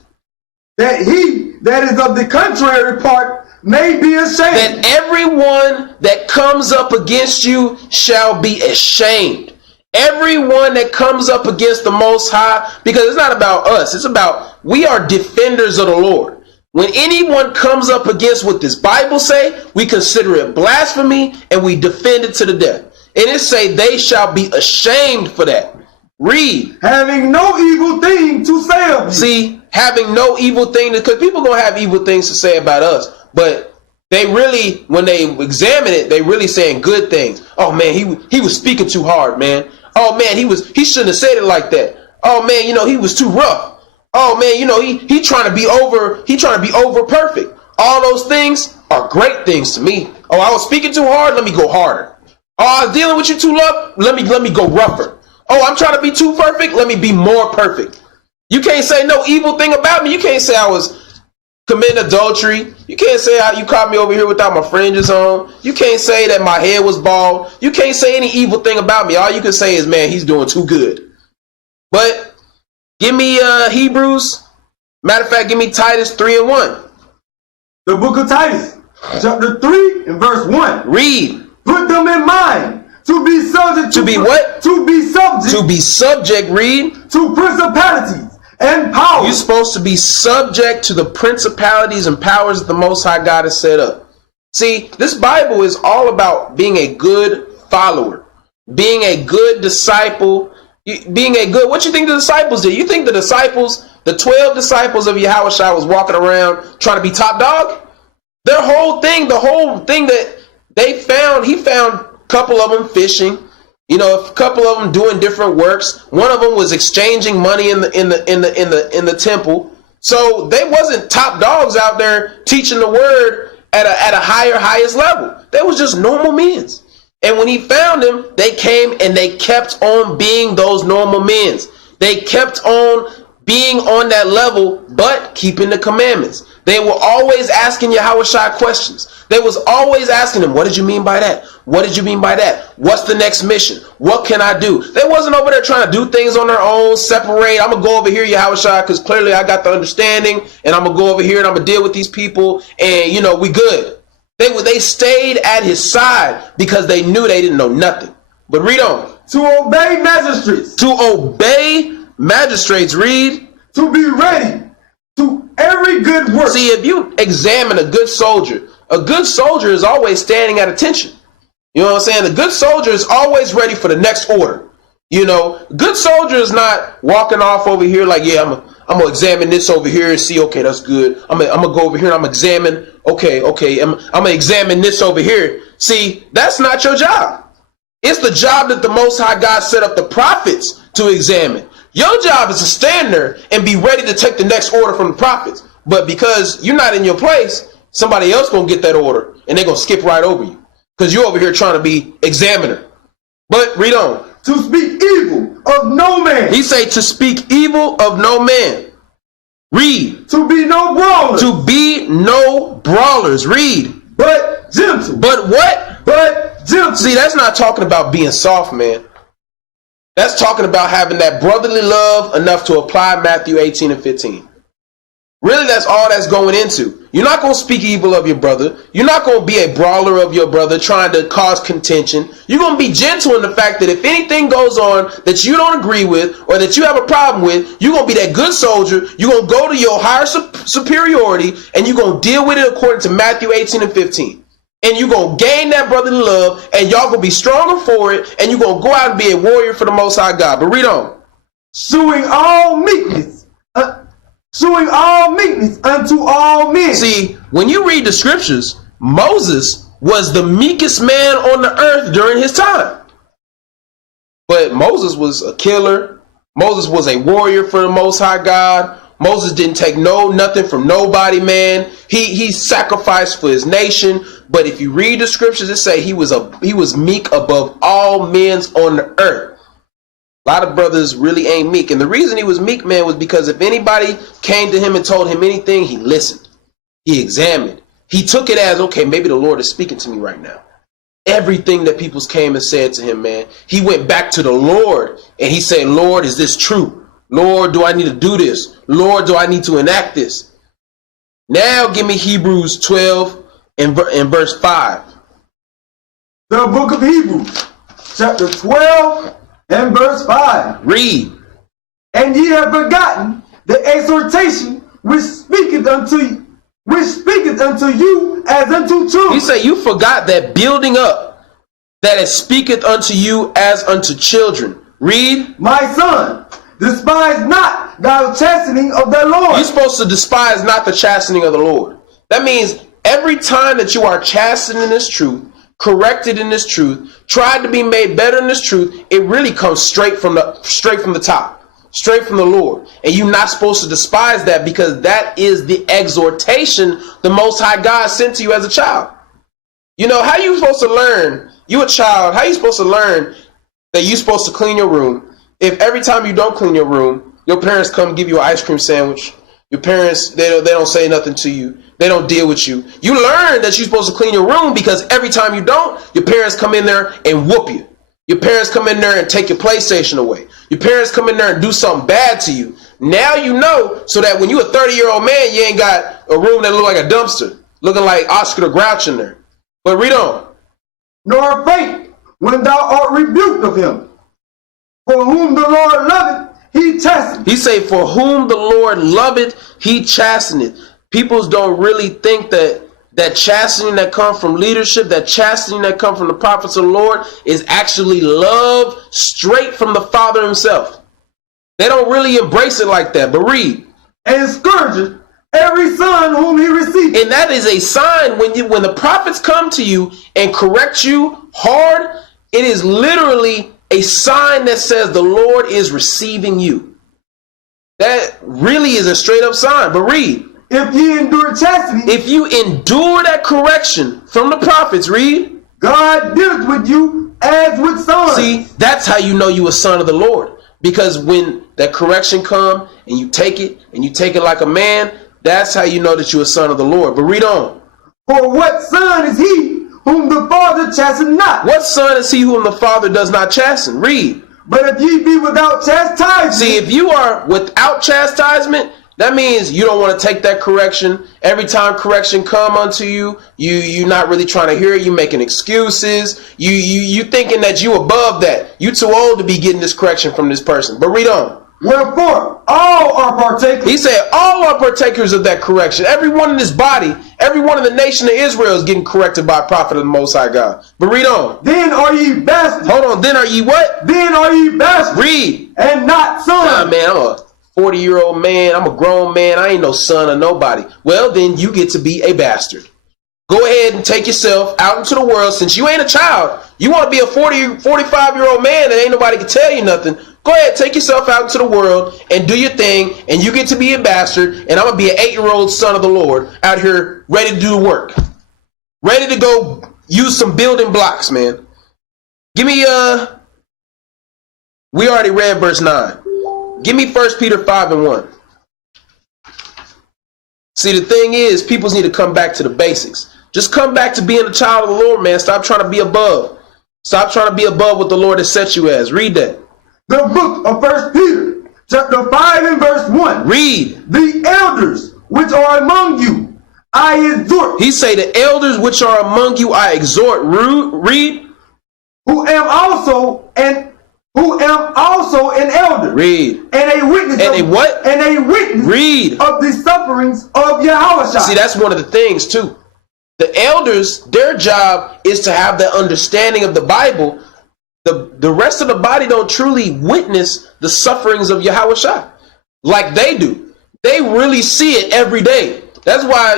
That he that is of the contrary part may be ashamed. That everyone that comes up against you shall be ashamed. Everyone that comes up against the Most High, because it's not about us. It's about we are defenders of the Lord. When anyone comes up against what this Bible say, we consider it blasphemy and we defend it to the death. And it say they shall be ashamed for that. Read. Having no evil thing to say of you. See, having no evil thing, because people gonna have evil things to say about us, but they really, when they examine it, they really saying good things. Oh man, he was speaking too hard, man. Oh man, he shouldn't have said it like that. Oh man, he was too rough. Oh man, he trying to be over perfect. All those things are great things to me. Oh, I was speaking too hard, let me go harder. Oh, I was dealing with you too rough, let me go rougher. Oh, I'm trying to be too perfect, let me be more perfect. You can't say no evil thing about me. You can't say I was committing adultery. You can't say you caught me over here without my fringes on. You can't say that my head was bald. You can't say any evil thing about me. All you can say is, man, he's doing too good. But give me Hebrews. Matter of fact, give me Titus 3:1. The book of Titus, chapter 3 and verse 1. Read. Put them in mind to be subject To be what? To be subject. To be subject, read. To principalities and powers. You're supposed to be subject to the principalities and powers that the Most High God has set up. See, this Bible is all about being a good follower, being a good disciple, being a good, what you think the disciples did? You think the disciples, the 12 disciples of Yahushua was walking around trying to be top dog? Their whole thing, the whole thing that they found, he found a couple of them fishing, you know, a couple of them doing different works. One of them was exchanging money in the temple. So they wasn't top dogs out there teaching the word at a highest level. They was just normal men. And when he found them, they came and they kept on being those normal men. They kept on being on that level, but keeping the commandments. They were always asking Yahushua questions. They was always asking him, what did you mean by that? What did you mean by that? What's the next mission? What can I do? They wasn't over there trying to do things on their own, separate. I'm going to go over here, Yahushua, because clearly I got the understanding, and I'm going to go over here and I'm going to deal with these people, and, you know, we good. They stayed at his side because they knew they didn't know nothing. But read on. To obey magistrates. To obey magistrates, read. To be ready to every good work. See, if you examine a good soldier is always standing at attention. You know what I'm saying? The good soldier is always ready for the next order. You know, good soldier is not walking off over here like, yeah, I'm gonna examine this over here and see, okay, that's good. I'm gonna go over here and I'm gonna examine, okay, I'm gonna examine this over here. See, that's not your job. It's the job that the Most High God set up the prophets to examine. Your job is to stand there and be ready to take the next order from the prophets. But because you're not in your place, somebody else gonna get that order and they're gonna skip right over you because you're over here trying to be examiner. But read on. To speak evil of no man. He say to speak evil of no man. Read. To be no brawlers. To be no brawlers. Read. But gentle. But what? But gentle. See, that's not talking about being soft, man. That's talking about having that brotherly love enough to apply Matthew 18 and 15. Really, that's all that's going into. You're not going to speak evil of your brother. You're not going to be a brawler of your brother trying to cause contention. You're going to be gentle in the fact that if anything goes on that you don't agree with or that you have a problem with, you're going to be that good soldier. You're going to go to your higher superiority and you're going to deal with it according to Matthew 18 and 15. And you're going to gain that brotherly love and y'all going to be stronger for it and you're going to go out and be a warrior for the Most High God. But read on. Showing all meekness. Showing all meekness unto all men. See, when you read the scriptures, Moses was the meekest man on the earth during his time. But Moses was a killer. Moses was a warrior for the Most High God. Moses didn't take nothing from nobody, man. He sacrificed for his nation. But if you read the scriptures, it say he was meek above all men on the earth. A lot of brothers really ain't meek. And the reason he was meek, man, was because if anybody came to him and told him anything, he listened. He examined. He took it as, okay, maybe the Lord is speaking to me right now. Everything that people came and said to him, man, he went back to the Lord and he said, Lord, is this true? Lord, do I need to do this? Lord, do I need to enact this? Now give me Hebrews 12 and verse 5. The book of Hebrews, chapter 12 and verse 5. Read. And ye have forgotten the exhortation which speaketh unto you as unto children. He said, you forgot that building up that it speaketh unto you as unto children. Read. My son, despise not thy chastening of the Lord. You're supposed to despise not the chastening of the Lord. That means every time that you are chastened in this truth, corrected in this truth, tried to be made better in this truth, it really comes straight from the top, straight from the Lord. And you're not supposed to despise that because that is the exhortation the Most High God sent to you as a child. You know, how you supposed to learn, you a child, how you supposed to learn that you're supposed to clean your room if every time you don't clean your room, your parents come give you an ice cream sandwich? Your parents, they don't say nothing to you. They don't deal with you. You learn that you're supposed to clean your room because every time you don't, your parents come in there and whoop you. Your parents come in there and take your PlayStation away. Your parents come in there and do something bad to you. Now you know, so that when you're a 30-year-old man, you ain't got a room that look like a dumpster. looking like Oscar the Grouch in there. But read on. Nor faint when thou art rebuked of him. For whom the Lord loveth, he chasteneth. He say, for whom the Lord loveth, he chasteneth. People don't really think that chastening that comes from leadership, that chastening that comes from the prophets of the Lord is actually love straight from the Father himself. They don't really embrace it like that. But read. And scourgeth every son whom he received. And that is a sign when the prophets come to you and correct you hard, it is literally a sign that says the Lord is receiving you. That really is a straight up sign. But read. If ye endure chastity, if you endure that correction from the prophets, read. God deals with you as with sons. See, that's how you know you a son of the Lord. Because when that correction come and you take it like a man, that's how you know that you're a son of the Lord. But read on. For what son is he whom the Father chasten not? What son is he whom the Father does not chasten? Read. But if ye be without chastisement. See, if you are without chastisement, that means you don't want to take that correction. Every time correction come unto you, you're not really trying to hear it. You making excuses. You thinking that you above that. You too old to be getting this correction from this person. But read on. Wherefore, all are partakers. He said, all are partakers of that correction. Everyone in this body, everyone in the nation of Israel is getting corrected by a prophet of the Most High God. But read on. Then are ye bastards. Hold on. Then are ye what? Then are ye bastards. Read. And not sons. Nah, man, I'm a 40-year-old man. I'm a grown man. I ain't no son of nobody. Well, then you get to be a bastard. Go ahead and take yourself out into the world. Since you ain't a child, you want to be a 45-year-old man and ain't nobody can tell you nothing. Go ahead, take yourself out into the world and do your thing, and you get to be a bastard, and I'm going to be an 8-year-old son of the Lord out here ready to do the work. Ready to go use some building blocks, man. Give me, we already read verse 9. Give me 1 Peter 5:1. See, the thing is, people need to come back to the basics. Just come back to being a child of the Lord, man. Stop trying to be above. Stop trying to be above what the Lord has set you as. Read that. The book of 1 Peter, chapter 5 and verse 1. Read. The elders which are among you, I exhort. He say, the elders which are among you, I exhort. Read. Who am also an elder. Read. And a witness. And a what? And a witness. Read. Of the sufferings of Yahweh. See, that's one of the things too. The elders, their job is to have the understanding of the Bible. The rest of the body don't truly witness the sufferings of Yahweh like they do. They really see it every day. That's why,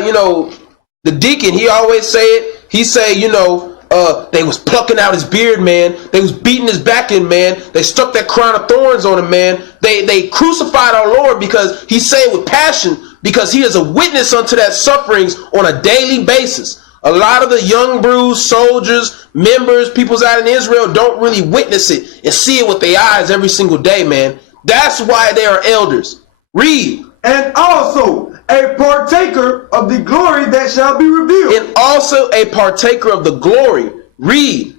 the deacon, he always say it. He say, they was plucking out his beard, man. They was beating his back in, man. They stuck that crown of thorns on him, man. They crucified our Lord because he said with passion, because he is a witness unto that sufferings on a daily basis. A lot of the young bruised soldiers, members, peoples out in Israel don't really witness it and see it with their eyes every single day, man. That's why they are elders. Read. And also a partaker of the glory that shall be revealed. And also a partaker of the glory. Read.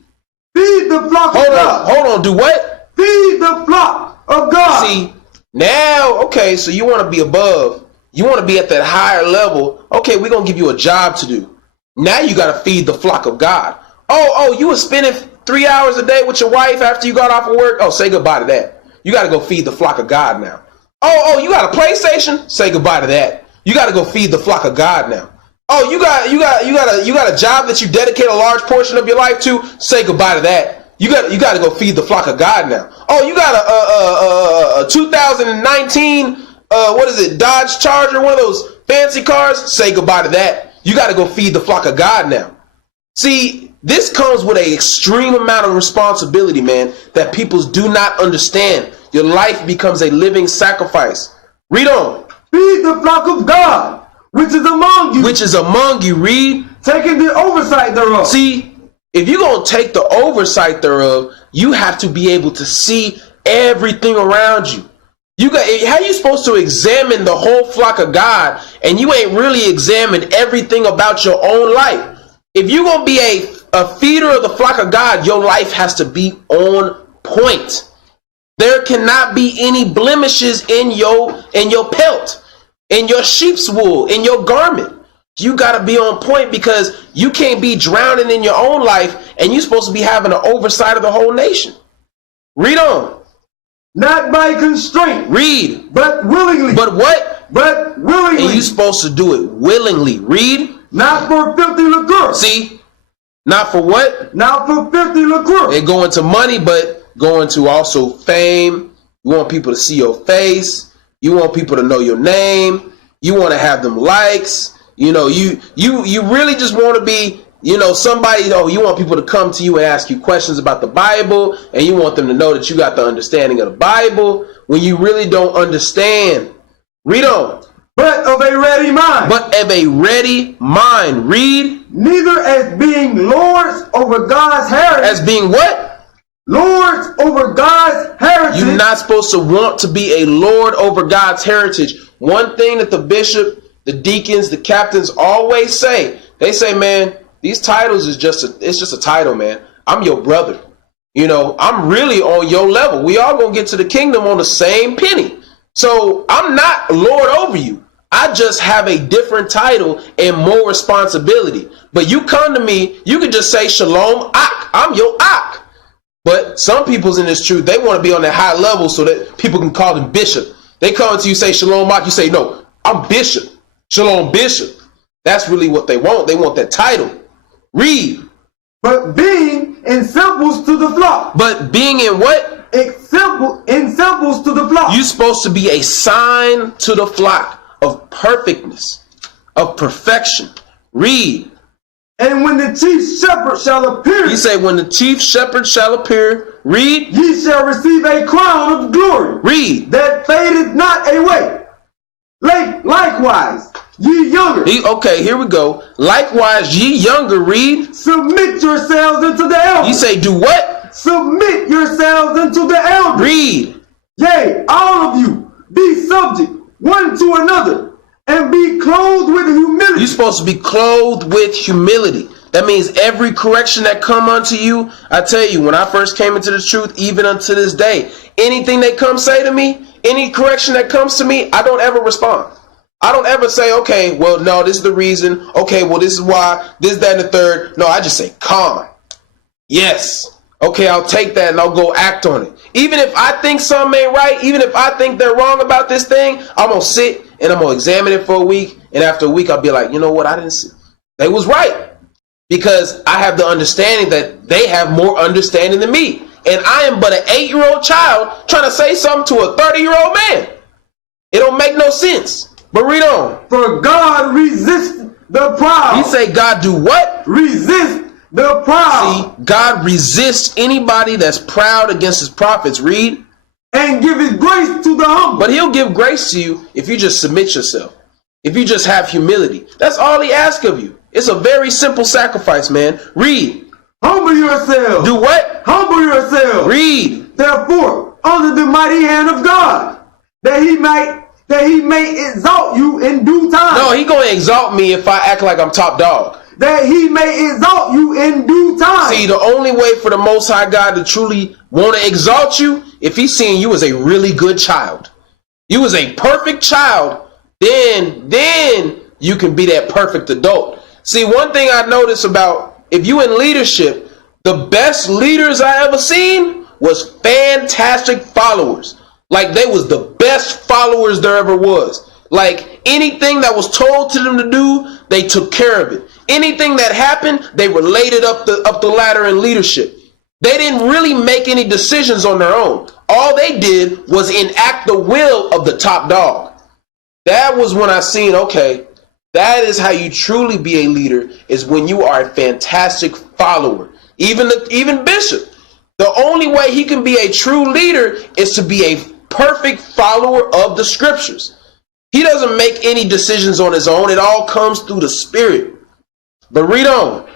Feed the flock of God. Hold on. Do what? Feed the flock of God. See, now, okay, so you want to be above. You want to be at that higher level. Okay, we're going to give you a job to do. Now you got to feed the flock of God. Oh, you were spending 3 hours a day with your wife after you got off of work. Oh, say goodbye to that. You got to go feed the flock of God now. Oh, you got a PlayStation? Say goodbye to that. You got to go feed the flock of God now. Oh, you got a job that you dedicate a large portion of your life to? Say goodbye to that. You got to go feed the flock of God now. Oh, you got a 2019 Dodge Charger, one of those fancy cars? Say goodbye to that. You got to go feed the flock of God now. See, this comes with an extreme amount of responsibility, man, that people do not understand. Your life becomes a living sacrifice. Read on. Feed the flock of God, which is among you. Which is among you. Read. Taking the oversight thereof. See, if you're going to take the oversight thereof, you have to be able to see everything around you. How you supposed to examine the whole flock of God and you ain't really examined everything about your own life? If you're going to be a feeder of the flock of God, your life has to be on point. There cannot be any blemishes in your pelt, in your sheep's wool, in your garment. You got to be on point because you can't be drowning in your own life and you're supposed to be having an oversight of the whole nation. Read on. Not by constraint. Read. But willingly. But what? But willingly. And you're supposed to do it willingly. Read. Not for filthy lucre. See? Not for what? Not for filthy lucre. They go into money, but go into also fame. You want people to see your face. You want people to know your name. You want to have them likes. You know, you really just want to be, you know, somebody. Oh, you want people to come to you and ask you questions about the Bible, and you want them to know that you got the understanding of the Bible when you really don't understand. Read on. But of a ready mind. But of a ready mind. Read. Neither as being lords over God's heritage. As being what? Lords over God's heritage. You're not supposed to want to be a lord over God's heritage. One thing that the bishop, the deacons, the captains always say, they say, man, these titles is it's just a title, man. I'm your brother. You know, I'm really on your level. We all gonna get to the kingdom on the same penny. So I'm not lord over you. I just have a different title and more responsibility. But you come to me, you can just say shalom ak. I'm your ak. But some people's in this truth, they want to be on that high level so that people can call them bishop. They come to you, say shalom ak. You say, no, I'm bishop. Shalom bishop. That's really what they want. They want that title. Read. But being in simples to the flock. But being in what? In simples to the flock. You're supposed to be a sign to the flock of perfectness, of perfection. Read. And when the chief shepherd shall appear. He say, when the chief shepherd shall appear. Read. Ye shall receive a crown of glory. Read. That fadeth not away. Likewise, ye younger. Okay, here we go. Likewise, ye younger. Read. Submit yourselves unto the elders. You say, do what? Submit yourselves unto the elders. Read. Yea, all of you, be subject one to another, and be clothed with humility. You're supposed to be clothed with humility. That means every correction that come unto you, I tell you, when I first came into the truth, even unto this day, anything they come say to me, any correction that comes to me, I don't ever respond. I don't ever say, okay, well, no, this is the reason. Okay, well, this is why, this, that, and the third. No, I just say, calm. Yes. Okay, I'll take that and I'll go act on it. Even if I think something ain't right, even if I think they're wrong about this thing, I'm going to sit and I'm going to examine it for a week. And after a week, I'll be like, you know what? I didn't see. They was right. Because I have the understanding that they have more understanding than me. And I am but an 8-year-old child trying to say something to a 30-year-old man. It don't make no sense. But read on. For God resists the proud. He say God do what? Resist the proud. See, God resists anybody that's proud against his prophets. Read. And give his grace to the humble. But he'll give grace to you if you just submit yourself. If you just have humility. That's all he asks of you. It's a very simple sacrifice, man. Read. Humble yourself. Do what? Humble yourself. Read. Therefore, under the mighty hand of God, that he may exalt you in due time. No, he gonna exalt me if I act like I'm top dog. That he may exalt you in due time. See, the only way for the Most High God to truly want to exalt you, if he's seeing you as a really good child, you as a perfect child, then you can be that perfect adult. See, one thing I noticed about if you in leadership, the best leaders I ever seen was fantastic followers. Like they was the best followers there ever was. Like anything that was told to them to do, they took care of it. Anything that happened, they related up the ladder in leadership. They didn't really make any decisions on their own. All they did was enact the will of the top dog. That was when I seen, okay, that is how you truly be a leader, is when you are a fantastic follower. Even Bishop, the only way he can be a true leader is to be a perfect follower of the scriptures. He doesn't make any decisions on his own. It all comes through the Spirit. But read on.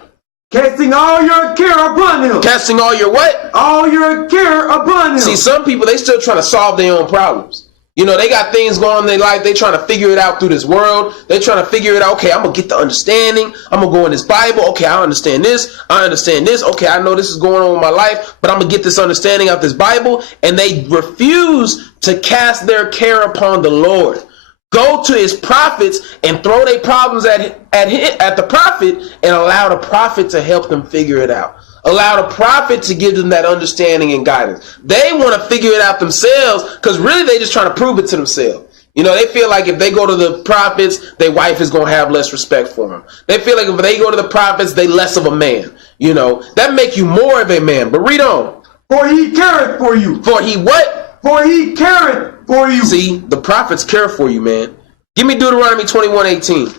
Casting all your care upon him. Casting all your what? All your care upon him. See, some people, they still trying to solve their own problems. You know, they got things going on in their life. They trying to figure it out through this world. They trying to figure it out. Okay, I'm going to get the understanding. I'm going to go in this Bible. Okay, I understand this. I understand this. Okay, I know this is going on in my life, but I'm going to get this understanding out this Bible. And they refuse to cast their care upon the Lord. go to his prophets and throw their problems at the prophet and allow the prophet to help them figure it out. Allow the prophet to give them that understanding and guidance. They want to figure it out themselves because really they just trying to prove it to themselves. You know, they feel like if they go to the prophets, their wife is going to have less respect for them. They feel like if they go to the prophets, they less of a man. You know, that make you more of a man. But read on. For he careth for you. For he what? For he careth for you. See, the prophets care for you, man. Give me Deuteronomy 21:18.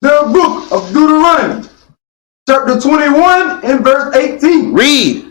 The book of Deuteronomy, chapter 21 and verse 18. Read.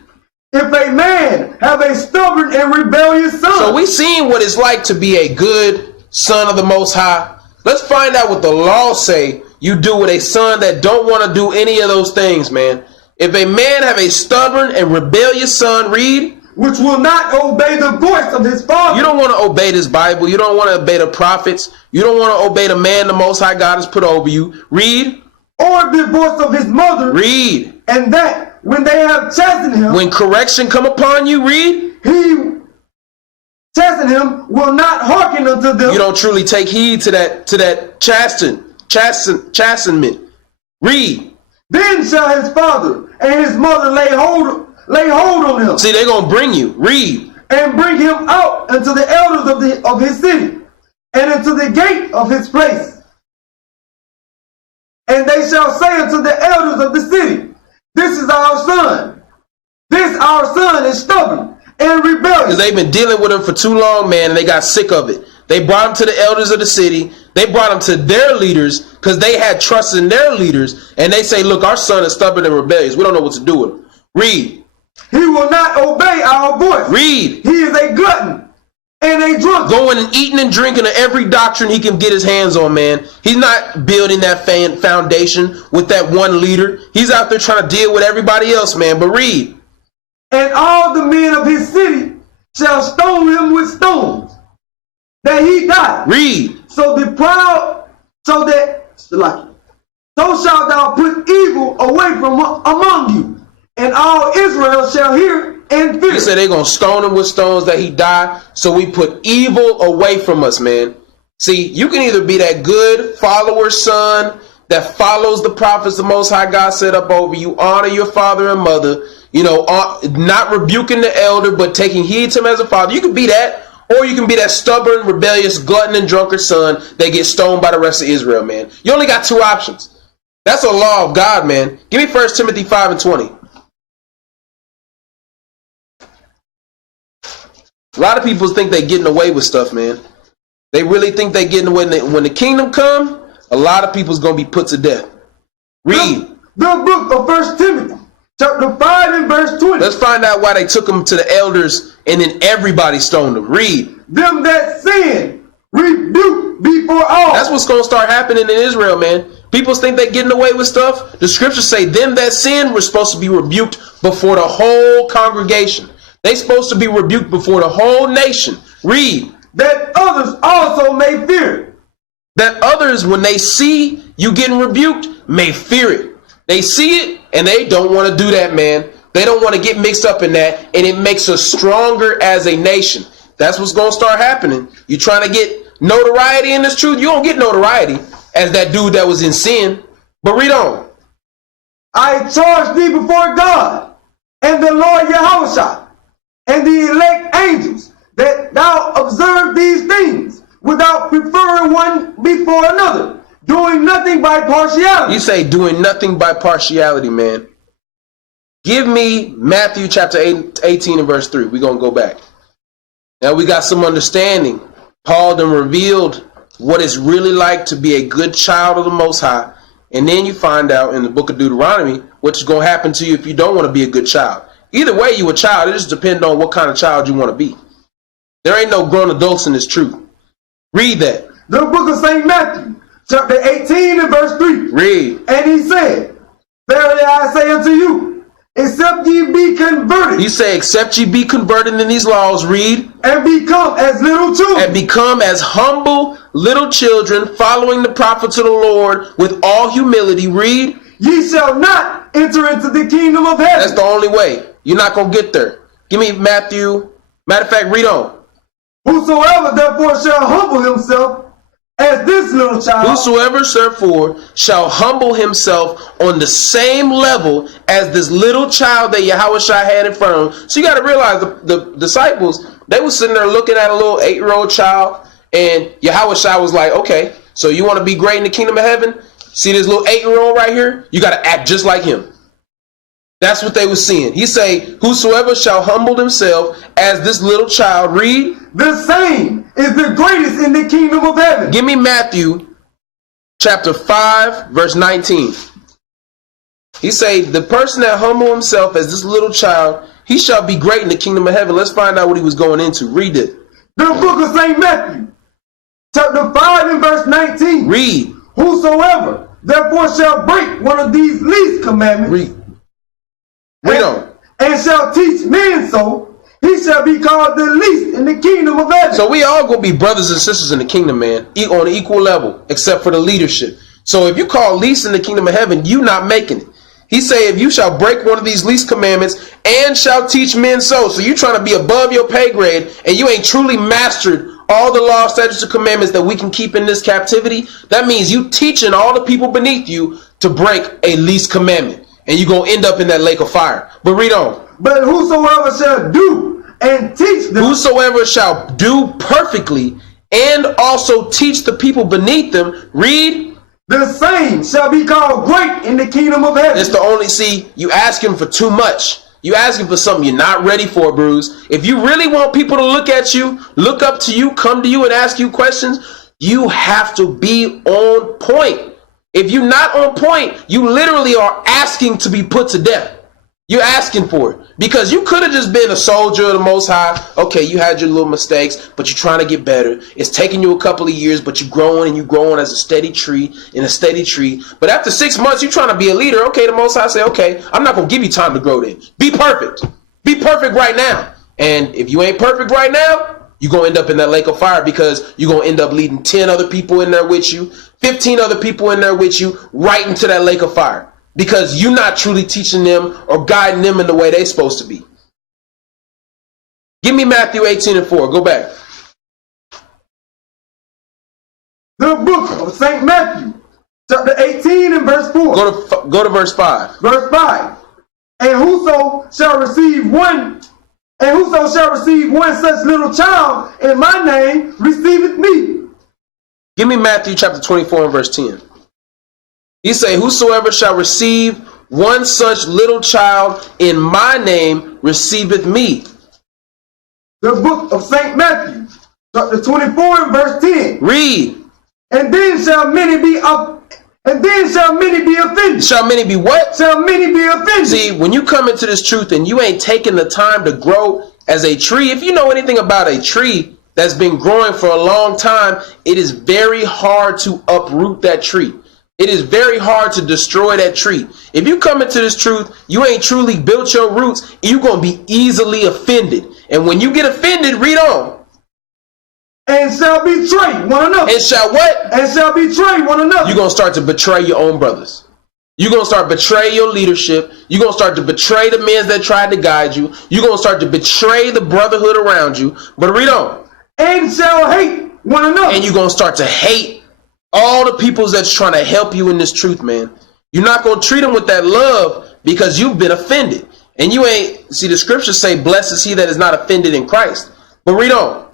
If a man have a stubborn and rebellious son. So we seen what it's like to be a good son of the Most High. Let's find out what the law say you do with a son that don't want to do any of those things, man. If a man have a stubborn and rebellious son, read. Which will not obey the voice of his father. You don't want to obey this Bible. You don't want to obey the prophets. You don't want to obey the man the Most High God has put over you. Read. Or the voice of his mother. Read. And that when they have chastened him. When correction come upon you, read. He chasten him will not hearken unto them. You don't truly take heed to that chastenment. Read. Then shall his father and his mother lay hold on him. See, they're gonna bring you. Read. And bring him out unto the elders of his city, and into the gate of his place. And they shall say unto the elders of the city, this is our son. This our son is stubborn and rebellious. Because they've been dealing with him for too long, man, and they got sick of it. They brought him to the elders of the city. They brought him to their leaders because they had trust in their leaders. And they say, look, our son is stubborn and rebellious. We don't know what to do with him. Read. He will not obey our voice. Read. He is a glutton and a drunkard. Going and eating and drinking of every doctrine he can get his hands on, man. He's not building that foundation with that one leader. He's out there trying to deal with everybody else, man. But read. And all the men of his city shall stone him with stones, that he die. Read. So shalt thou put evil away from among you, and all Israel shall hear and fear. He said they're going to stone him with stones that he die. So we put evil away from us, man. See, you can either be that good follower son that follows the prophets the Most High God set up over you, honor your father and mother, you know, not rebuking the elder, but taking heed to him as a father. You can be that, or you can be that stubborn, rebellious, glutton, and drunkard son that gets stoned by the rest of Israel, man. You only got two options. That's a law of God, man. Give me 1 Timothy 5:20. A lot of people think they're getting away with stuff, man. They really think they're getting away. When the kingdom come, a lot of people's going to be put to death. Read. The book of 1 Timothy, chapter 5 and verse 20. Let's find out why they took them to the elders and then everybody stoned them. Read. Them that sin, rebuke before all. That's what's going to start happening in Israel, man. People think they're getting away with stuff. The scriptures say them that sin were supposed to be rebuked before the whole congregation. They're supposed to be rebuked before the whole nation. Read. That others also may fear. That others, when they see you getting rebuked, may fear it. They see it and they don't want to do that, man. They don't want to get mixed up in that, and it makes us stronger as a nation. That's what's going to start happening. You're trying to get notoriety in this truth. You don't get notoriety as that dude that was in sin. But read on. I charge thee before God and the Lord Yahushua and the elect angels that thou observe these things without preferring one before another, doing nothing by partiality. You say doing nothing by partiality, man. Give me Matthew chapter 18 and verse 3. We're going to go back. Now we got some understanding. Paul then revealed what it's really like to be a good child of the Most High. And then you find out in the book of Deuteronomy what's going to happen to you if you don't want to be a good child. Either way, you a child. It just depends on what kind of child you want to be. There ain't no grown adults in this truth. Read that. The book of St. Matthew, chapter 18 and verse 3. Read. And he said, verily I say unto you, except ye be converted. He say, except ye be converted in these laws. Read. And become as little children. And become as humble little children, following the prophets of the Lord with all humility. Read. Ye shall not enter into the kingdom of heaven. That's the only way. You're not going to get there. Give me Matthew. Matter of fact, read on. Whosoever therefore shall humble himself as this little child. Whosoever therefore shall humble himself on the same level as this little child that Yahushua had in front of him. So you got to realize the disciples, they were sitting there looking at a little 8-year-old child, and Yahushua was like, okay, so you want to be great in the kingdom of heaven? See this little 8-year-old right here? You got to act just like him. That's what they were seeing. He say, whosoever shall humble himself as this little child, read. The same is the greatest in the kingdom of heaven. Give me Matthew chapter 5, verse 19. He say, the person that humble himself as this little child, he shall be great in the kingdom of heaven. Let's find out what he was going into. Read it. The book of St. Matthew, chapter 5 and verse 19. Read. Whosoever therefore shall break one of these least commandments. Read. Read on. And shall teach men so, he shall be called the least in the kingdom of heaven. So we all gonna be brothers and sisters in the kingdom, man, on an equal level, except for the leadership. So if you call least in the kingdom of heaven, you not making it. He say, if you shall break one of these least commandments and shall teach men so. So you trying to be above your pay grade and you ain't truly mastered all the law, statutes, and commandments that we can keep in this captivity. That means you teaching all the people beneath you to break a least commandment. And you're going to end up in that lake of fire. But read on. But whosoever shall do and teach them. Whosoever shall do perfectly and also teach the people beneath them. Read. The same shall be called great in the kingdom of heaven. It's the only, see, you asking for too much. You asking for something you're not ready for, Bruce. If you really want people to look at you, look up to you, come to you and ask you questions, you have to be on point. If you're not on point, you literally are asking to be put to death. You're asking for it. Because you could have just been a soldier of the Most High. Okay, you had your little mistakes, but you're trying to get better. It's taking you a couple of years, but you're growing and you're growing as a steady tree in a steady tree. But after 6 months, you're trying to be a leader. Okay, the Most High say, okay, I'm not going to give you time to grow then. Be perfect. Be perfect right now. And if you ain't perfect right now, you're going to end up in that lake of fire because you're going to end up leading 10 other people in there with you, 15 other people in there with you, right into that lake of fire. Because you're not truly teaching them or guiding them in the way they're supposed to be. Give me Matthew 18 and 4. Go back. The book of St. Matthew, chapter 18 and verse 4. Go to verse 5. Verse 5. And whoso shall receive one such little child in my name receiveth me. Give me Matthew chapter 24 and verse 10. He say, whosoever shall receive one such little child in my name receiveth me. The book of St. Matthew, chapter 24 and verse 10. Read. And then shall many be offended. Shall many be what? Shall many be offended. See, when you come into this truth and you ain't taking the time to grow as a tree, if you know anything about a tree that's been growing for a long time, it is very hard to uproot that tree. It is very hard to destroy that tree. If you come into this truth, you ain't truly built your roots, you're going to be easily offended. And when you get offended, read on. And shall betray one another. And shall what? And shall betray one another. You're going to start to betray your own brothers. You're going to start to betray your leadership. You're going to start to betray the men that tried to guide you. You're going to start to betray the brotherhood around you. But read on. And shall hate one another. And you're going to start to hate all the people that's trying to help you in this truth, man. You're not going to treat them with that love because you've been offended. And you ain't, see, the scriptures say, blessed is he that is not offended in Christ. But read on.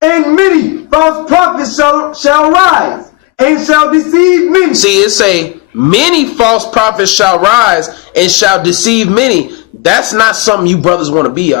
And many false prophets shall rise and shall deceive many. See, it say, many false prophets shall rise and shall deceive many. That's not something you brothers want to be.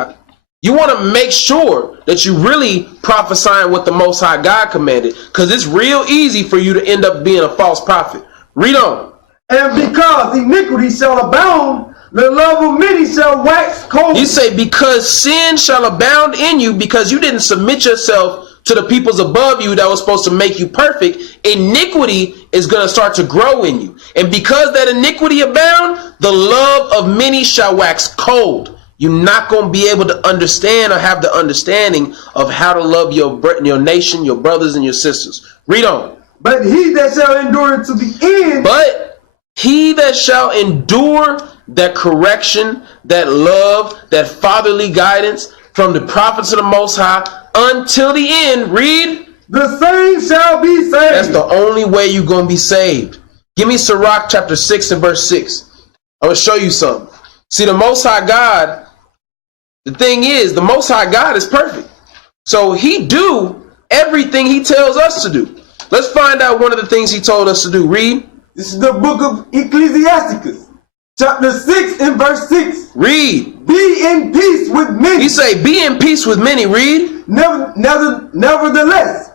You want to make sure that you really prophesying what the Most High God commanded, because it's real easy for you to end up being a false prophet. Read on. And because iniquity shall abound, the love of many shall wax cold. You say, because sin shall abound in you, because you didn't submit yourself to the peoples above you that was supposed to make you perfect, iniquity is going to start to grow in you. And because that iniquity abound, the love of many shall wax cold. You're not going to be able to understand or have the understanding of how to love your nation, your brothers and your sisters. Read on. But he that shall endure to the end. But he that shall endure that correction, that love, that fatherly guidance, from the prophets of the Most High until the end. Read. The same shall be saved. That's the only way you're going to be saved. Give me Sirach chapter 6 and verse 6. I'm going to show you something. See, the Most High God, the thing is, the Most High God is perfect. So he do everything he tells us to do. Let's find out one of the things he told us to do. Read. This is the book of Ecclesiasticus, chapter 6 and verse 6. Read. Be in peace with many. He say, be in peace with many. Read. Nevertheless,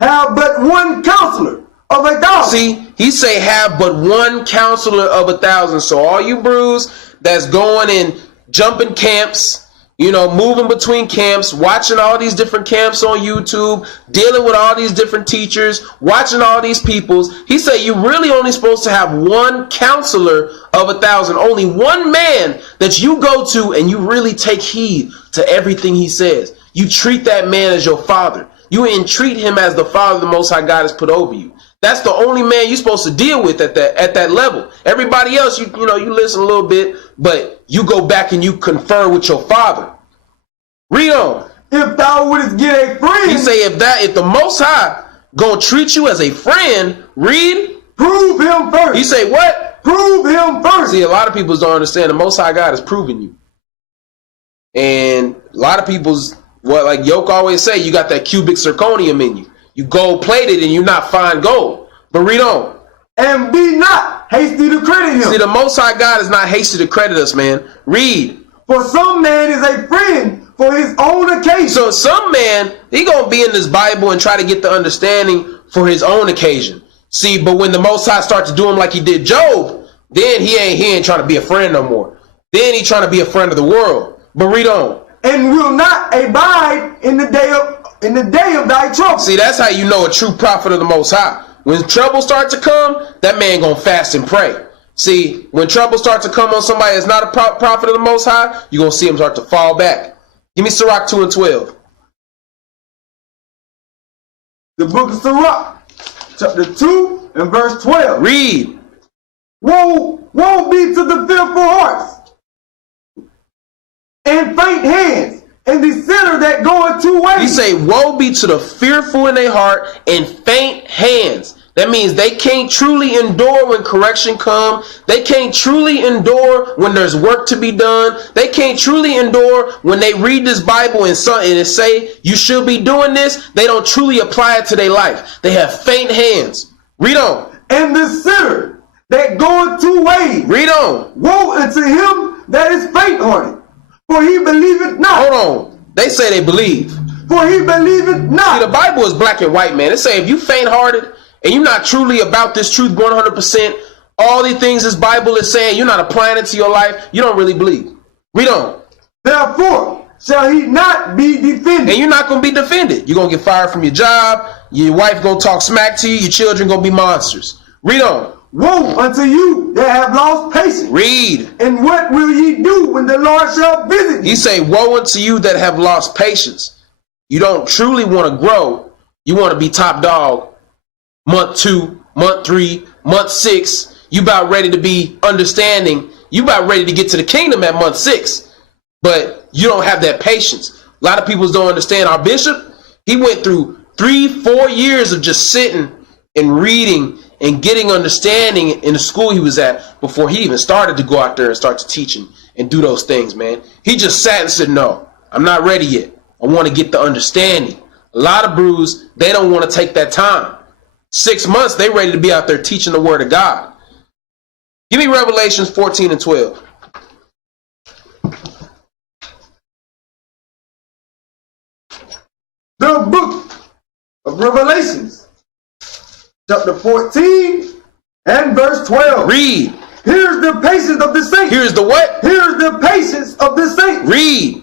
have but one counselor of 1,000. See, he say have but one counselor of 1,000. So all you brews that's going and jumping camps, you know, moving between camps, watching all these different camps on YouTube, dealing with all these different teachers, watching all these peoples. He said you really only supposed to have one counselor of 1,000, only one man that you go to and you really take heed to everything he says. You treat that man as your father. You entreat him as the father the Most High God has put over you. That's the only man you're supposed to deal with at that level. Everybody else, you listen a little bit, but you go back and you confer with your father. Read on. If thou wouldest get a friend, He say if the Most High gonna treat you as a friend, read. prove him first. He say what? Prove him first. See, a lot of people don't understand the Most High God is proving you. And a lot of people's, what like Yoke always say, you got that cubic zirconium in you. You gold plated and you not fine gold. But read on. And be not hasty to credit him. See, the Most High God is not hasty to credit us, man. Read. For some man is a friend for his own occasion. So some man, he gonna be in this Bible and try to get the understanding for his own occasion. See, but when the Most High start to do him like he did Job, then he ain't trying to be a friend no more. Then he trying to be a friend of the world. But read on. And will not abide in the day of thy trouble. See, that's how you know a true prophet of the Most High. When trouble starts to come, that man gonna fast and pray. See, when trouble starts to come on somebody that's not a prophet of the Most High, you're gonna see him start to fall back. Give me Sirach 2 and 12. The book of Sirach, chapter 2 and verse 12. Read. Woe be to the fearful hearts and faint hands, and the sinner that goeth two ways. He say, woe be to the fearful in their heart and faint hands. That means they can't truly endure when correction comes. They can't truly endure when there's work to be done. They can't truly endure when they read this Bible and it say you should be doing this. They don't truly apply it to their life. They have faint hands. Read on. And the sinner that goeth two ways. Read on. Woe unto him that is faint-hearted, for he believeth not. Hold on. They say they believe. For he believeth not. See, the Bible is black and white, man. It say if you faint-hearted and you're not truly about this truth 100%, all these things this Bible is saying, you're not applying it to your life, you don't really believe. Read on. Therefore shall he not be defended. And you're not going to be defended. You're going to get fired from your job. Your wife going to talk smack to you. Your children going to be monsters. Read on. Woe unto you that have lost patience. Read. And what will ye do when the Lord shall visit you? He say, woe unto you that have lost patience. You don't truly want to grow. You want to be top dog. Month 2, month 3, month 6. You about ready to be understanding. You about ready to get to the kingdom at month 6. But you don't have that patience. A lot of people don't understand. Our bishop, he went through 3-4 years of just sitting and reading and getting understanding in the school he was at before he even started to go out there and start to teach and do those things, man. He just sat and said, no, I'm not ready yet. I want to get the understanding. A lot of brews, they don't want to take that time. 6 months, they ready to be out there teaching the word of God. Give me Revelations 14 and 12. The book of Revelations, chapter 14 and verse 12. Read. Here's the patience of the saints. Here's the what? Here's the patience of the saints. Read.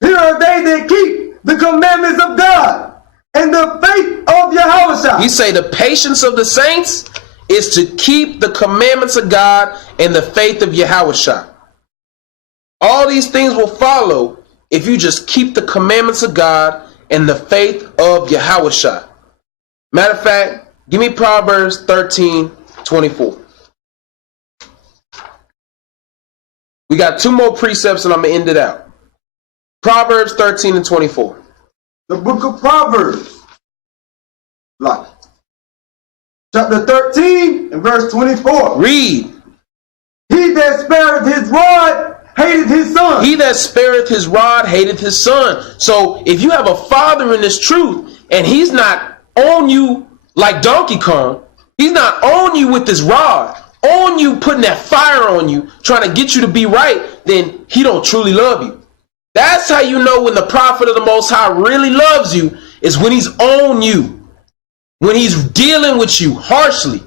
Here are they that keep the commandments of God and the faith of Yahushua. He say the patience of the saints is to keep the commandments of God and the faith of Yahushua. All these things will follow if you just keep the commandments of God and the faith of Yahushua. Matter of fact, give me Proverbs 13:24. We got 2 more precepts and I'm going to end it out. Proverbs 13 and 24. The book of Proverbs, like chapter 13 and verse 24. Read. He that spareth his rod hateth his son. He that spareth his rod hateth his son. So if you have a father in this truth and he's not on you like Donkey Kong, he's not on you with this rod, on you putting that fire on you, trying to get you to be right, then he don't truly love you. That's how you know when the prophet of the Most High really loves you, is when he's on you, when he's dealing with you harshly.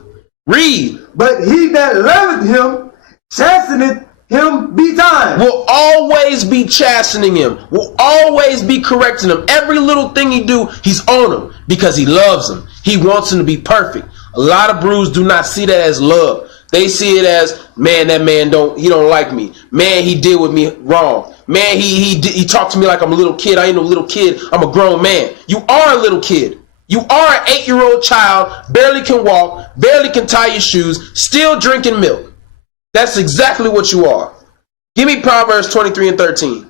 Read. But he that loveth him chasteneth him betimes. Will always be chastening him, will always be correcting him. Every little thing he do, he's on him because he loves him. He wants him to be perfect. A lot of brews do not see that as love. They see it as, man, that man don't like me. Man, he did with me wrong. Man, he talked to me like I'm a little kid. I ain't no little kid. I'm a grown man. You are a little kid. You are an 8-year-old child, barely can walk, barely can tie your shoes, still drinking milk. That's exactly what you are. Give me Proverbs 23 and 13.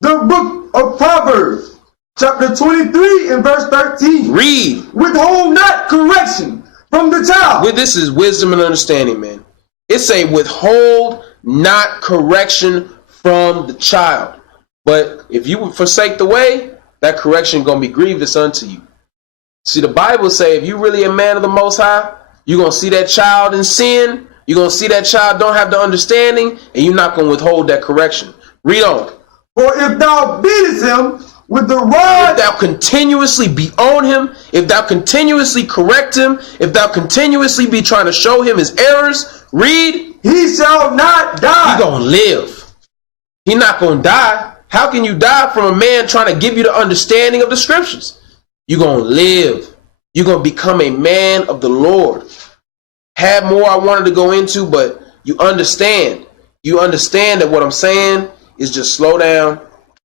The book of Proverbs, chapter 23 and verse 13. Read. Withhold not correction from the child. This is wisdom and understanding, man. It say withhold not correction from the child. But if you forsake the way, that correction going to be grievous unto you. See, the Bible say if you really a man of the Most High, you're going to see that child in sin. You're going to see that child don't have the understanding, and you're not going to withhold that correction. Read on. For if thou beatest him with the rod, if thou continuously be on him, if thou continuously correct him, if thou continuously be trying to show him his errors, read. He shall not die. He going to live. He not going to die. How can you die from a man trying to give you the understanding of the scriptures? You're going to live. You're going to become a man of the Lord. Had more I wanted to go into, but you understand. You understand that what I'm saying is just slow down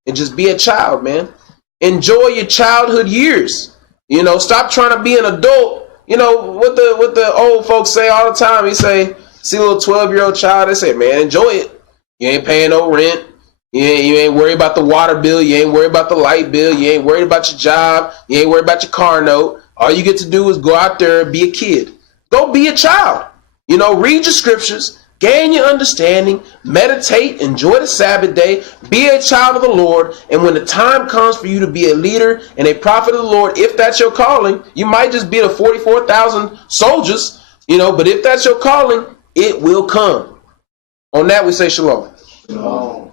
and just be a child, man. Enjoy your childhood years. You know, stop trying to be an adult. You know, what the old folks say all the time. He say, see a little 12-year-old child, they say, man, enjoy it. You ain't paying no rent. You ain't worried about the water bill. You ain't worried about the light bill. You ain't worried about your job. You ain't worried about your car note. All you get to do is go out there and be a kid. Go be a child. You know, read your scriptures, gain your understanding, meditate, enjoy the Sabbath day, be a child of the Lord. And when the time comes for you to be a leader and a prophet of the Lord, if that's your calling, you might just be the 44,000 soldiers, you know, but if that's your calling, it will come. On that, we say shalom. Shalom.